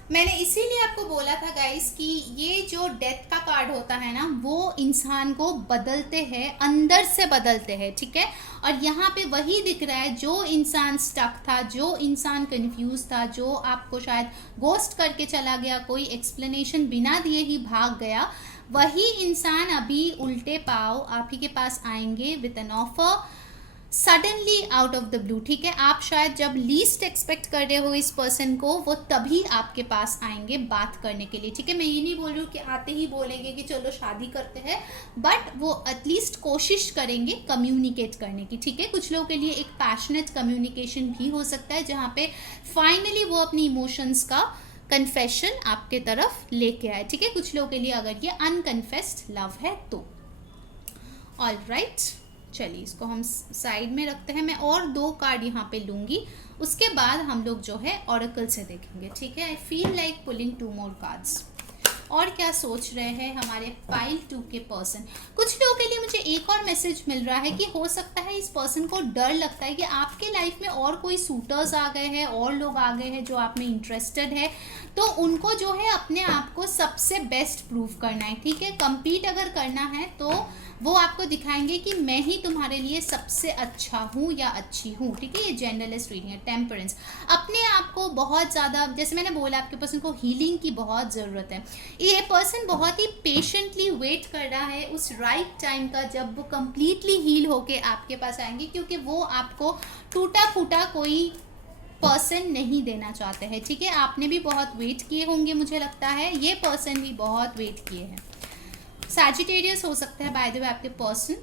मैंने इसीलिए आपको बोला था गाइस कि ये जो डेथ का कार्ड होता है ना, वो इंसान को बदलते हैं, अंदर से बदलते हैं, ठीक है। और यहाँ पे वही दिख रहा है, जो इंसान स्टक था, जो इंसान कंफ्यूज था, जो आपको शायद गोस्ट करके चला गया, कोई एक्सप्लेनेशन बिना दिए ही भाग गया, वही इंसान अभी उल्टे पाव आप ही के पास आएंगे with an offer suddenly out of the blue, ठीक है। आप शायद जब लीस्ट एक्सपेक्ट कर रहे हो इस पर्सन को, वो तभी आपके पास आएंगे बात करने के लिए, ठीक है। मैं ये नहीं बोल रही हूँ कि आते ही बोलेंगे कि चलो शादी करते हैं, बट वो एटलीस्ट कोशिश करेंगे कम्युनिकेट करने की, ठीक है। कुछ लोगों के लिए एक पैशनेट कम्युनिकेशन भी हो सकता है, जहाँ पे फाइनली वो अपनी इमोशंस का कन्फेशन आपके तरफ लेके आए, ठीक है। कुछ लोगों के लिए अगर ये अनकन्फेस्ड लव है तो ऑल राइट। चलिए इसको हम साइड में रखते हैं, मैं और 2 कार्ड यहाँ पे लूँगी, उसके बाद हम लोग जो है ऑरेकल से देखेंगे, ठीक है। I feel like pulling 2 more cards. और क्या सोच रहे हैं हमारे पाइल 2 के पर्सन। कुछ लोगों के लिए मुझे एक और मैसेज मिल रहा है कि हो सकता है इस पर्सन को डर लगता है कि आपके लाइफ में और कोई सूटर्स आ गए हैं, और लोग आ गए हैं जो आप में इंटरेस्टेड है, तो उनको जो है अपने आप को सबसे बेस्ट प्रूव करना है, ठीक है। कम्पीट अगर करना है तो वो आपको दिखाएंगे कि मैं ही तुम्हारे लिए सबसे अच्छा हूँ या अच्छी हूँ, ठीक है। ये जेंडरलेस रीडिंग है। टेम्परेंस, अपने आप को बहुत ज़्यादा, जैसे मैंने बोला आपके पर्सन को हीलिंग की बहुत ज़रूरत है, ये पर्सन बहुत ही पेशेंटली वेट कर रहा है उस राइट टाइम का जब वो कम्प्लीटली हील होके आपके पास आएंगे, क्योंकि वो आपको टूटा फूटा कोई पर्सन नहीं देना चाहते हैं, ठीक है। आपने भी बहुत वेट किए होंगे, मुझे लगता है ये पर्सन भी बहुत वेट किए हैं। सैजिटेरियस हो सकता है बाय द वे आपके पर्सन,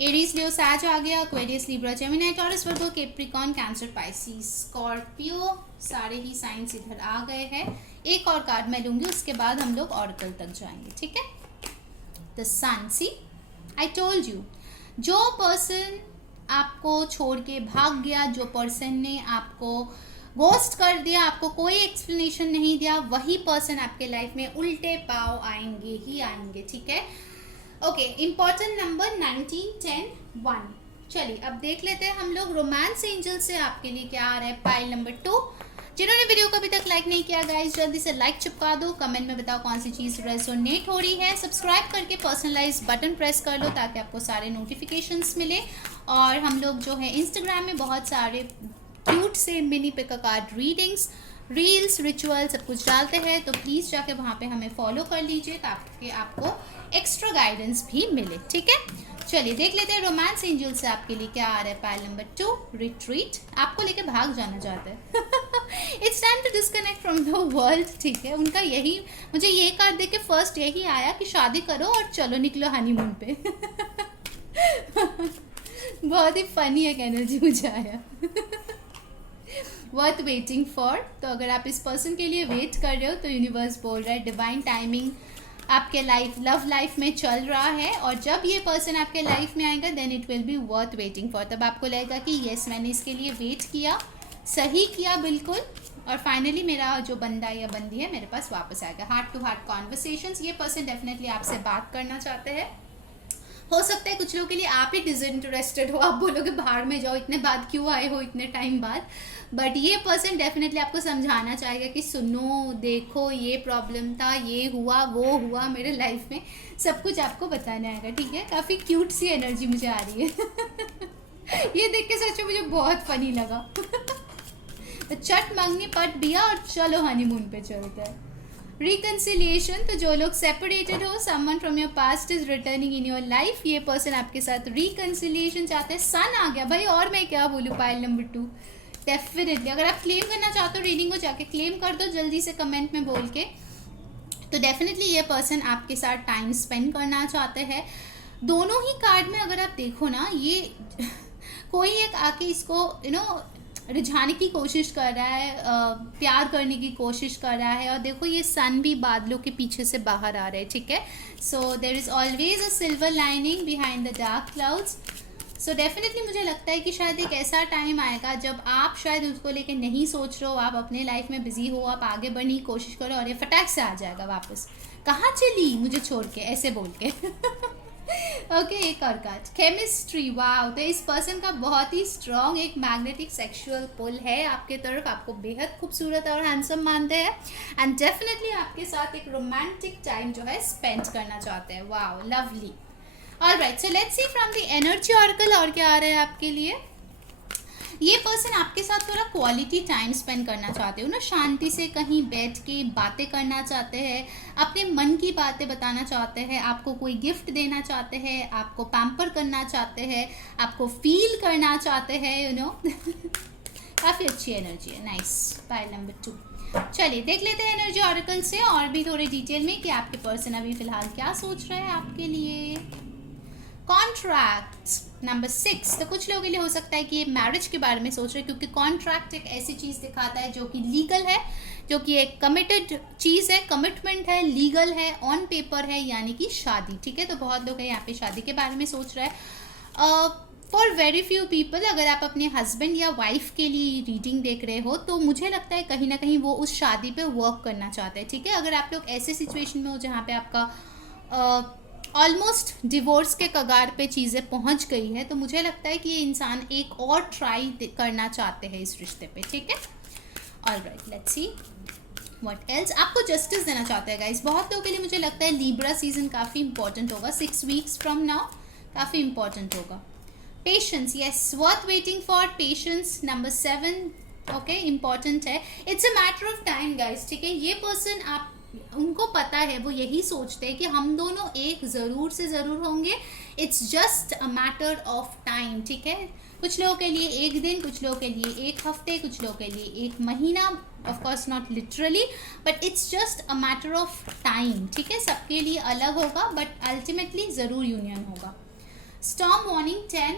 एरीज लियो सैज आ गया, Aquarius Libra Gemini taurus Virgo Capricorn cancer Pisces Scorpio, सारे ही साइंस इधर आ गए हैं। एक और कार्ड मैं लूंगी, उसके बाद हम लोग ऑरेकल तक जाएंगे, ठीक है। The sun, see I told you, जो पर्सन आपको छोड़ के भाग गया, जो पर्सन ने आपको गोस्ट कर दिया, आपको कोई एक्सप्लेनेशन नहीं दिया, वही पर्सन आपके लाइफ में उल्टे पाव आएंगे ही आएंगे, ठीक है। Okay, important number 19, 10, 1। चलिए अब देख लेते हैं हम लोग रोमांस एंजल से आपके लिए क्या आ रहा है। Pile number 2। जिन्होंने वीडियो को अभी तक लाइक नहीं किया गाइस, जल्दी से लाइक चिपका दो, कमेंट में बताओ कौन सी चीज़ रेजोनेट हो रही है, सब्सक्राइब करके पर्सनलाइज बटन प्रेस कर लो ताकि आपको सारे नोटिफिकेशंस मिले। और हम लोग जो है इंस्टाग्राम में बहुत सारे क्यूट से mini pick card readings, reels, ritual सब कुछ डालते हैं, तो प्लीज़ जाके वहाँ पे हमें फॉलो कर लीजिए ताकि आपको एक्स्ट्रा गाइडेंस भी मिले, ठीक है। चलिए देख लेते हैं रोमांस एंजल से आपके लिए क्या आ रहा है। Pile number 2, retreat. आपको लेके भाग जाना चाहते हैं। It's time to disconnect from the world, ठीक है। उनका यही, मुझे ये कार्ड देख के फर्स्ट यही आया कि शादी करो और चलो निकलो हनीमून पे। बहुत ही फनी एक एनर्जी मुझे आया। Worth waiting for. तो अगर आप इस पर्सन के लिए वेट कर रहे हो तो यूनिवर्स बोल रहा है डिवाइन टाइमिंग आपके लव लाइफ में चल रहा है, और जब ये पर्सन आपके लाइफ में आएगा then it will be worth waiting for. तब आपको लगेगा कि यस, मैंने इसके लिए वेट किया, सही किया बिल्कुल, और फाइनली मेरा जो बंदा या बंदी है मेरे पास वापस आएगा। Heart to heart conversations. ये पर्सन डेफिनेटली आपसे बात करना चाहते हैं। हो सकता है कुछ लोगों के लिए आप ही डिसइंटरेस्टेड हो, आप बोलोगे बाहर में जाओ, इतने बाद क्यों आए हो इतने टाइम बाद। बट ये पर्सन डेफिनेटली आपको समझाना चाहेगा कि सुनो, देखो ये प्रॉब्लम था, ये हुआ, वो हुआ मेरे लाइफ में, सब कुछ आपको बताना आएगा, ठीक है। काफ़ी क्यूट सी एनर्जी मुझे आ रही है। ये देख के सच में मुझे बहुत फनी लगा। तो चट मांगनी पट दिया और चलो हनीमून पे चलते हैं। रिकन्सिलिएशन। तो जो लोग सेपरेटेड हो, someone from your past is returning in your life. ये पर्सन आपके साथ रिकन्सिलिएशन चाहते हैं। सन आ गया भाई, और मैं क्या बोलूँ। पाइल नंबर 2 डेफिनेटली अगर आप क्लेम करना चाहते हो रीडिंग को, जाके क्लेम कर दो जल्दी से कमेंट में बोल के। तो डेफिनेटली ये पर्सन आपके साथ टाइम स्पेंड करना चाहते हैं। दोनों ही कार्ड में अगर आप देखो ना, ये कोई एक आके इसको रिझाने की कोशिश कर रहा है, प्यार करने की कोशिश कर रहा है, और देखो ये सन भी बादलों के पीछे से बाहर आ रहा है, ठीक है। So there is always a silver lining behind the dark clouds. So definitely मुझे लगता है कि शायद एक ऐसा टाइम आएगा जब आप शायद उसको लेके नहीं सोच रहे हो, आप अपने लाइफ में बिजी हो, आप आगे बढ़ने की कोशिश करो और ये फटाक से आ जाएगा वापस। कहाँ चली मुझे छोड़ के, ऐसे बोल के। ओके, एक और कार्ड, केमिस्ट्री। वाओ, तो इस पर्सन का बहुत ही स्ट्रॉन्ग एक मैग्नेटिक सेक्सुअल पुल है आपके तरफ, आपको बेहद खूबसूरत और हैंडसम मानते हैं, एंड डेफिनेटली आपके साथ एक रोमांटिक टाइम जो है स्पेंड करना चाहते हैं। Wow, lovely. Alright, so let's see from the energy oracle और क्या आ रहा है आपके लिए। ये पर्सन आपके साथ थोड़ा क्वालिटी टाइम स्पेंड करना चाहते हो ना, शांति से कहीं बैठ के बातें करना चाहते हैं, अपने मन की बातें बताना चाहते हैं, आपको कोई गिफ्ट देना चाहते हैं, आपको पैम्पर करना चाहते हैं, आपको फील करना चाहते हैं, काफ़ी अच्छी एनर्जी है। नाइस। Pile number 2। चलिए देख लेते हैं एनर्जी ऑरेकल से और भी थोड़े डिटेल में कि आपके पर्सन अभी फिलहाल क्या सोच रहे हैं आपके लिए। Contract number 6। तो कुछ लोगों के लिए हो सकता है कि ये मैरिज के बारे में सोच रहे हैं, क्योंकि कॉन्ट्रैक्ट एक ऐसी चीज़ दिखाता है जो कि लीगल है, जो कि एक कमिटेड चीज़ है, कमिटमेंट है, लीगल है, ऑन पेपर है, यानी कि शादी, ठीक है। तो बहुत लोग हैं यहाँ पे शादी के बारे में सोच रहे हैं। फॉर वेरी फ्यू पीपल, अगर आप अपने हस्बैंड या वाइफ के लिए रीडिंग देख रहे हो तो मुझे लगता है कहीं ना कहीं वो उस शादी पे वर्क करना चाहते हैं, ठीक है। अगर आप लोग ऐसे सिचुएशन में हो जहाँ पे आपका ऑलमोस्ट डिवोर्स के कगार पे चीज़ें पहुंच गई है, तो मुझे लगता है कि ये इंसान एक और ट्राई करना चाहते हैं इस रिश्ते पे, ठीक है। Alright, let's see what else. आपको जस्टिस देना चाहते हैं गाइस। बहुत लोगों के लिए मुझे लगता है लीब्रा सीजन काफ़ी इंपॉर्टेंट होगा, 6 वीक्स फ्रॉम नाउ काफ़ी इंपॉर्टेंट होगा। Patience, yes, worth waiting for. Patience number 7, okay, important है। It's a matter of time guys, ठीक है। ये पर्सन आप उनको पता है, वो यही सोचते हैं कि हम दोनों एक ज़रूर से ज़रूर होंगे, it's just a matter of time, ठीक है। कुछ लोगों के लिए एक दिन, कुछ लोगों के लिए एक हफ्ते, कुछ लोगों के लिए एक महीना, of course not literally, but it's just a matter of time, ठीक है। सबके लिए अलग होगा बट अल्टीमेटली ज़रूर यूनियन होगा। स्टॉर्म वार्निंग 10,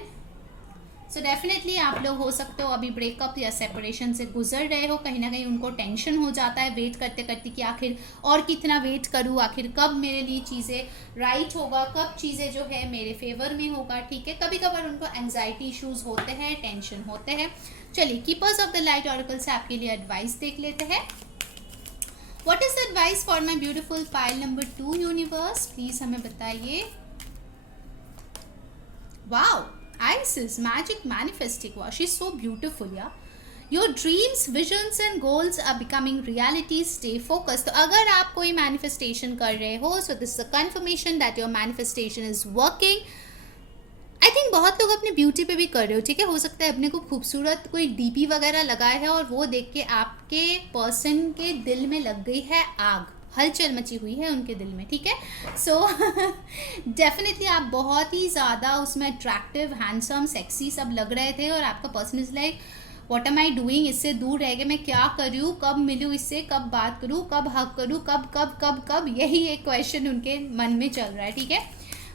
सो डेफिनेटली आप लोग हो सकते हो अभी ब्रेकअप या सेपरेशन से गुजर रहे हो, कहीं ना कहीं उनको टेंशन हो जाता है वेट करते करते कि आखिर और कितना वेट करूँ, आखिर कब मेरे लिए चीज़ें राइट होगा, कब चीज़ें जो है मेरे फेवर में होगा, ठीक है। कभी कभार उनको एंग्जाइटी इश्यूज होते हैं, टेंशन होते हैं। चलिए keepers of the light oracle से आपके लिए एडवाइस देख लेते हैं। What is the advice for my beautiful pile number 2 universe, please हमें बताइए। Wow, Isis, magic manifesting. Wow, she's so beautiful, yeah. Your dreams, visions and goals are becoming reality. Stay focused. तो अगर आप कोई manifestation कर रहे हो, so this is a confirmation that your manifestation is working. I think बहुत लोग अपने ब्यूटी पे भी कर रहे हो, ठीक है। हो सकता है अपने को खूबसूरत कोई डीपी वगैरह लगाए है और वो देख के आपके पर्सन के दिल में लग गई है आग, हलचल मची हुई है उनके दिल में, ठीक है। सो डेफिनेटली आप बहुत ही ज़्यादा उसमें अट्रैक्टिव, हैंडसम, सेक्सी सब लग रहे थे और आपका person is like what am I doing, इससे दूर रह के मैं क्या करूँ, कब मिलूँ इससे, कब बात करूँ, कब हक करूँ, कब कब कब कब, यही एक क्वेश्चन उनके मन में चल रहा है, ठीक है।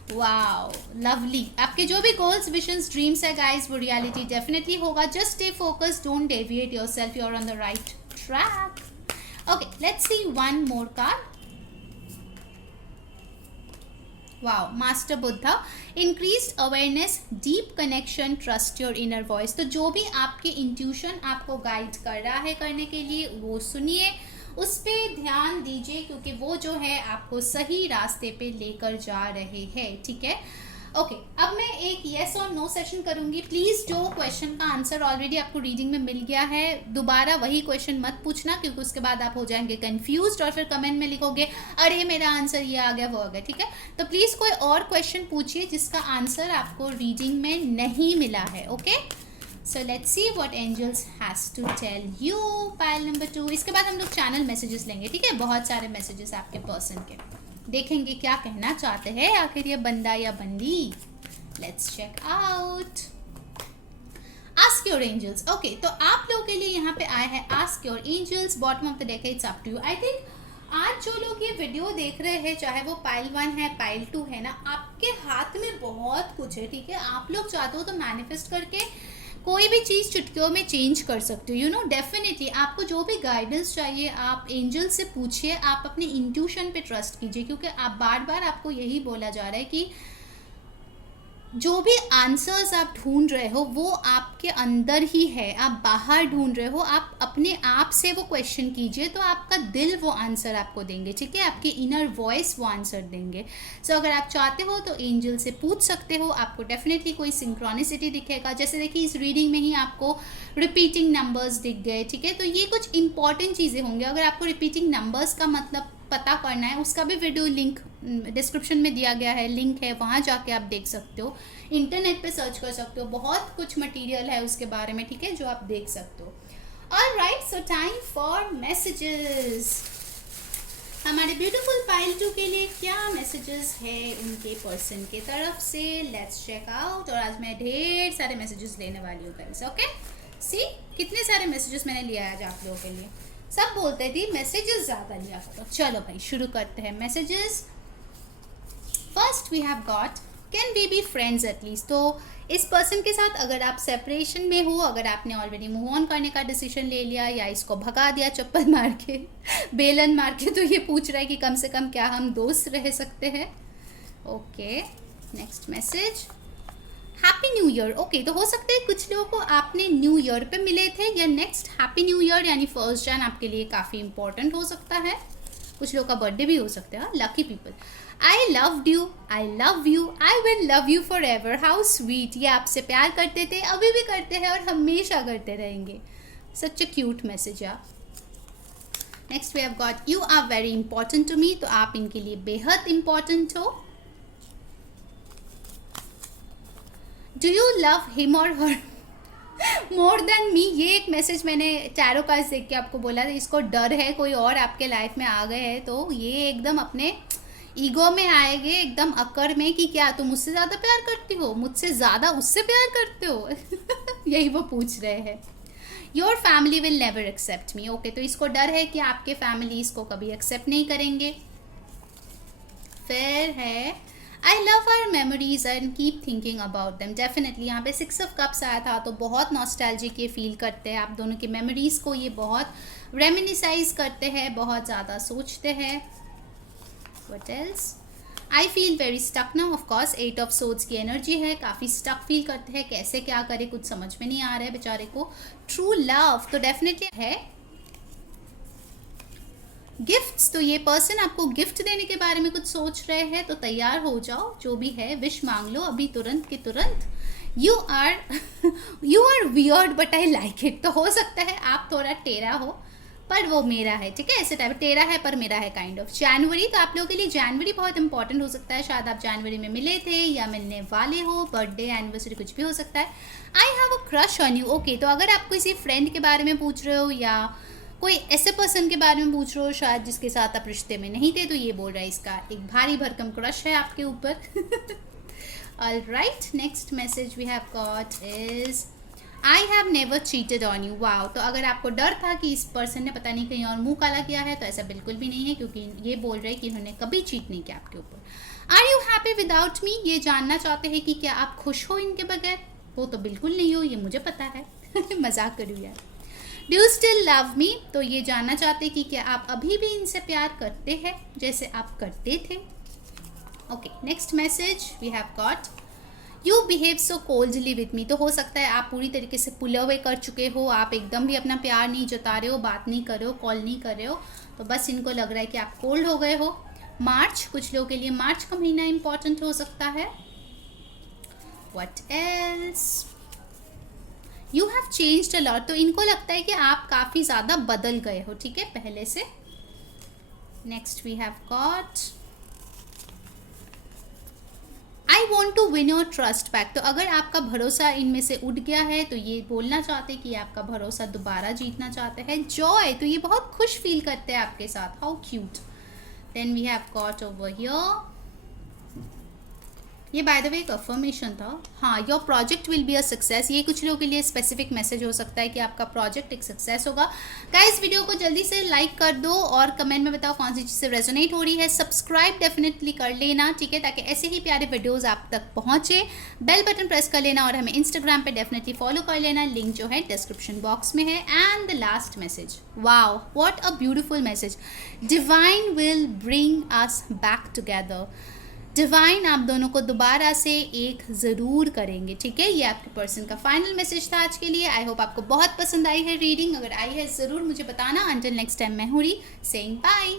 Wow, lovely. आपके जो भी गोल्स, विजन्स, ड्रीम्स है गाइस, वो रियलिटी डेफिनेटली होगा। Just stay focused, don't deviate yourself, you are on the right track. Okay, let's see one more card. Wow, Master Buddha, increased awareness, deep connection, trust your inner voice. तो जो भी आपके इंट्यूशन आपको गाइड कर रहा है करने के लिए, वो सुनिए, उस पर ध्यान दीजिए, क्योंकि वो जो है आपको सही रास्ते पे लेकर जा रहे हैं, ठीक है। ओके, अब मैं एक येस और नो सेशन करूंगी। प्लीज़ जो क्वेश्चन का आंसर ऑलरेडी आपको रीडिंग में मिल गया है, दोबारा वही क्वेश्चन मत पूछना, क्योंकि उसके बाद आप हो जाएंगे कंफ्यूज्ड और फिर कमेंट में लिखोगे अरे मेरा आंसर ये आ गया वो आ गया, ठीक है। तो प्लीज़ कोई और क्वेश्चन पूछिए जिसका आंसर आपको रीडिंग में नहीं मिला है। Okay, so let's see what angels has to tell you. Pile number 2, इसके बाद हम लोग चैनल मैसेजेस लेंगे, ठीक है। बहुत सारे मैसेजेस आपके पर्सन के, देखेंगे क्या कहना चाहते हैं आखिर ये बंदा या बंदी। Let's check out. Ask your angels. Okay, तो आप लोगों के लिए यहाँ पे आए हैं ask your angels, bottom of the deck है, it's up to you. I think आज जो लोग ये वीडियो देख रहे हैं, चाहे वो पाइल 1 है, पाइल 2 है ना, आपके हाथ में बहुत कुछ है, ठीक है। आप लोग चाहते हो तो मैनिफेस्ट करके कोई भी चीज़ चुटकियों में चेंज कर सकते हो, यू नो। डेफिनेटली आपको जो भी गाइडेंस चाहिए आप एंजल से पूछिए, आप अपने इंट्यूशन पे ट्रस्ट कीजिए, क्योंकि आप बार बार आपको यही बोला जा रहा है कि जो भी आंसर्स आप ढूंढ रहे हो वो आपके अंदर ही है, आप बाहर ढूंढ रहे हो। आप अपने आप से वो क्वेश्चन कीजिए तो आपका दिल वो आंसर आपको देंगे, ठीक है। आपके इनर वॉइस वो आंसर देंगे। सो अगर आप चाहते हो तो एंजल से पूछ सकते हो, आपको डेफिनेटली कोई सिंक्रोनिसिटी दिखेगा। जैसे देखिए इस रीडिंग में ही आपको रिपीटिंग नंबर्स दिख गए, ठीक है। तो ये कुछ इंपॉर्टेंट चीज़ें होंगी। अगर आपको रिपीटिंग नंबर्स का मतलब पता करना है, उसका भी वीडियो लिंक डिस्क्रिप्शन में दिया गया है, लिंक है, वहाँ जाके आप देख सकते हो, इंटरनेट पे सर्च कर सकते हो, बहुत कुछ मटेरियल है उसके बारे में, ठीक है, जो आप देख सकते हो। Alright, so time for messages. हमारे ब्यूटीफुल पाइल 2 के लिए क्या मैसेजेस है उनके पर्सन के तरफ से, लेट्स चेक आउट। और आज मैं ढेर सारे मैसेजेस लेने वाली हूँ गाइस। ओके, सी कितने सारे मैसेजेस मैंने लिया है आज आप लोगों के लिए। सब बोलते थे मैसेजेस ज़्यादा लिया करो। चलो भाई शुरू करते हैं messages. First we have got can we be friends at least. तो इस पर्सन के साथ अगर आप सेपरेशन में हो, अगर आपने ऑलरेडी मूव ऑन करने का डिसीजन ले लिया या इसको भगा दिया चप्पल मार के, बेलन मार के, तो ये पूछ रहा है कि कम से कम क्या हम दोस्त रह सकते हैं। Okay, next message, happy new year. Okay, तो हो सकता है कुछ लोगों को आपने न्यू ईयर पे मिले थे या नेक्स्ट हैप्पी न्यू ईयर यानी 1 जन आपके लिए काफ़ी इंपॉर्टेंट हो सकता है। कुछ लोगों का बर्थडे भी हो सकता है। Lucky people, I loved you, I love you, I will love you for ever. How sweet, ये आपसे प्यार करते थे, अभी भी करते हैं और हमेशा करते रहेंगे। सच अ क्यूट मैसेज यार। Next we have got you are very important to me. तो आप इनके लिए बेहद इंपॉर्टेंट हो। डू यू लव हिम और हर मोर देन मी। ये एक मैसेज मैंने टैरो कार्ड्स देख के आपको बोला था, इसको डर है कोई और आपके लाइफ में आ गए हैं, तो ये एकदम अपने ईगो में आएंगे, एकदम अकड़ में कि क्या तुम मुझसे ज़्यादा प्यार करती हो, मुझसे ज़्यादा उससे प्यार करते हो यही वो पूछ रहे हैं। Your family will never accept me. Okay, तो इसको डर है कि आपके फैमिली इसको कभी एक्सेप्ट नहीं करेंगे। फिर है I love our memories and keep thinking about them. Definitely यहाँ पे 6 ऑफ कप्स आया था तो बहुत नॉस्टैल्जिक ये फील करते हैं, आप दोनों की मेमोरीज को ये बहुत रेमिनिसाइज करते हैं, बहुत ज़्यादा सोचते हैं। What else? I feel very stuck now. Of course 8 of swords की एनर्जी है, काफ़ी स्टक फील करते हैं, कैसे क्या करे कुछ समझ में नहीं आ रहा है बेचारे को। ट्रू लव तो डेफिनेटली है। गिफ्ट्स तो ये पर्सन आपको गिफ्ट देने के बारे में कुछ सोच रहे हैं, तो तैयार हो जाओ, जो भी है विश मांग लो अभी तुरंत के तुरंत। You are weird but I like it. तो हो सकता है आप थोड़ा टेढ़ा हो पर वो मेरा है, ठीक है, ऐसे टाइप टेढ़ा है पर मेरा है काइंड ऑफ। जनवरी तो आप लोगों के लिए जनवरी बहुत इंपॉर्टेंट हो सकता है, शायद आप जनवरी में मिले थे या मिलने वाले हो, बर्थडे एनिवर्सरी कुछ भी हो सकता है। I have a crush on you. Okay, तो अगर आप किसी फ्रेंड के बारे में पूछ रहे हो या कोई ऐसे पर्सन के बारे में पूछ रहे हो शायद जिसके साथ आप रिश्ते में नहीं थे, तो ये बोल रहा है इसका एक भारी भरकम क्रश है आपके ऊपर। Alright, next message we have got is I have never cheated on you. Wow, तो अगर आपको डर था कि इस पर्सन ने पता नहीं कहीं और मुंह काला किया है, तो ऐसा बिल्कुल भी नहीं है, क्योंकि ये बोल रहे हैं कि इन्होंने कभी चीट नहीं किया आपके ऊपर। Are you happy without me? ये जानना चाहते हैं कि क्या आप खुश हो इनके बगैर। वो तो बिल्कुल नहीं हो, ये मुझे पता है। मजाक करूँ यार। Do you still love me? तो ये जानना चाहते कि क्या आप अभी भी इनसे प्यार करते हैं जैसे आप करते थे। Okay, next message we have got you behave so coldly with me. तो हो सकता है आप पूरी तरीके से पुल अवे कर चुके हो, आप एकदम भी अपना प्यार नहीं जता रहे हो, बात नहीं कर रहे हो, कॉल नहीं कर रहे हो, तो बस इनको लग रहा है कि आप कोल्ड हो गए हो। मार्च, कुछ लोगों के लिए मार्च का महीना इंपॉर्टेंट हो सकता है। What else? You have changed a lot. तो इनको लगता है कि आप काफ़ी ज़्यादा बदल गए हो, ठीक है, पहले से। Next we have got I want to win your trust back. तो अगर आपका भरोसा इनमें से उठ गया है तो ये बोलना चाहते हैं कि आपका भरोसा दोबारा जीतना चाहते हैं। जॉय, तो ये बहुत खुश फील करते हैं आपके साथ। How cute. Then we have got over here, ये बाय द वे एक अफर्मेशन था। हाँ, your project will be a success. ये कुछ लोगों के लिए स्पेसिफिक मैसेज हो सकता है कि आपका प्रोजेक्ट एक सक्सेस होगा। गाइस, वीडियो को जल्दी से लाइक कर दो और कमेंट में बताओ कौन सी चीज़ से रेजोनेट हो रही है। सब्सक्राइब डेफिनेटली कर लेना, ठीक है, ताकि ऐसे ही प्यारे वीडियोस आप तक पहुँचे। बेल बटन प्रेस कर लेना और हमें इंस्टाग्राम पे डेफिनेटली फॉलो कर लेना, लिंक जो है डिस्क्रिप्शन बॉक्स में है। And the last message, wow what a beautiful message. Divine will bring us back together. Divine आप दोनों को दोबारा से एक ज़रूर करेंगे, ठीक है। ये आपके पर्सन का फाइनल मैसेज था आज के लिए। आई होप आपको बहुत पसंद आई है रीडिंग। अगर आई है ज़रूर मुझे बताना। अंटिल नेक्स्ट टाइम, मैं हूँ री सेइंग बाय।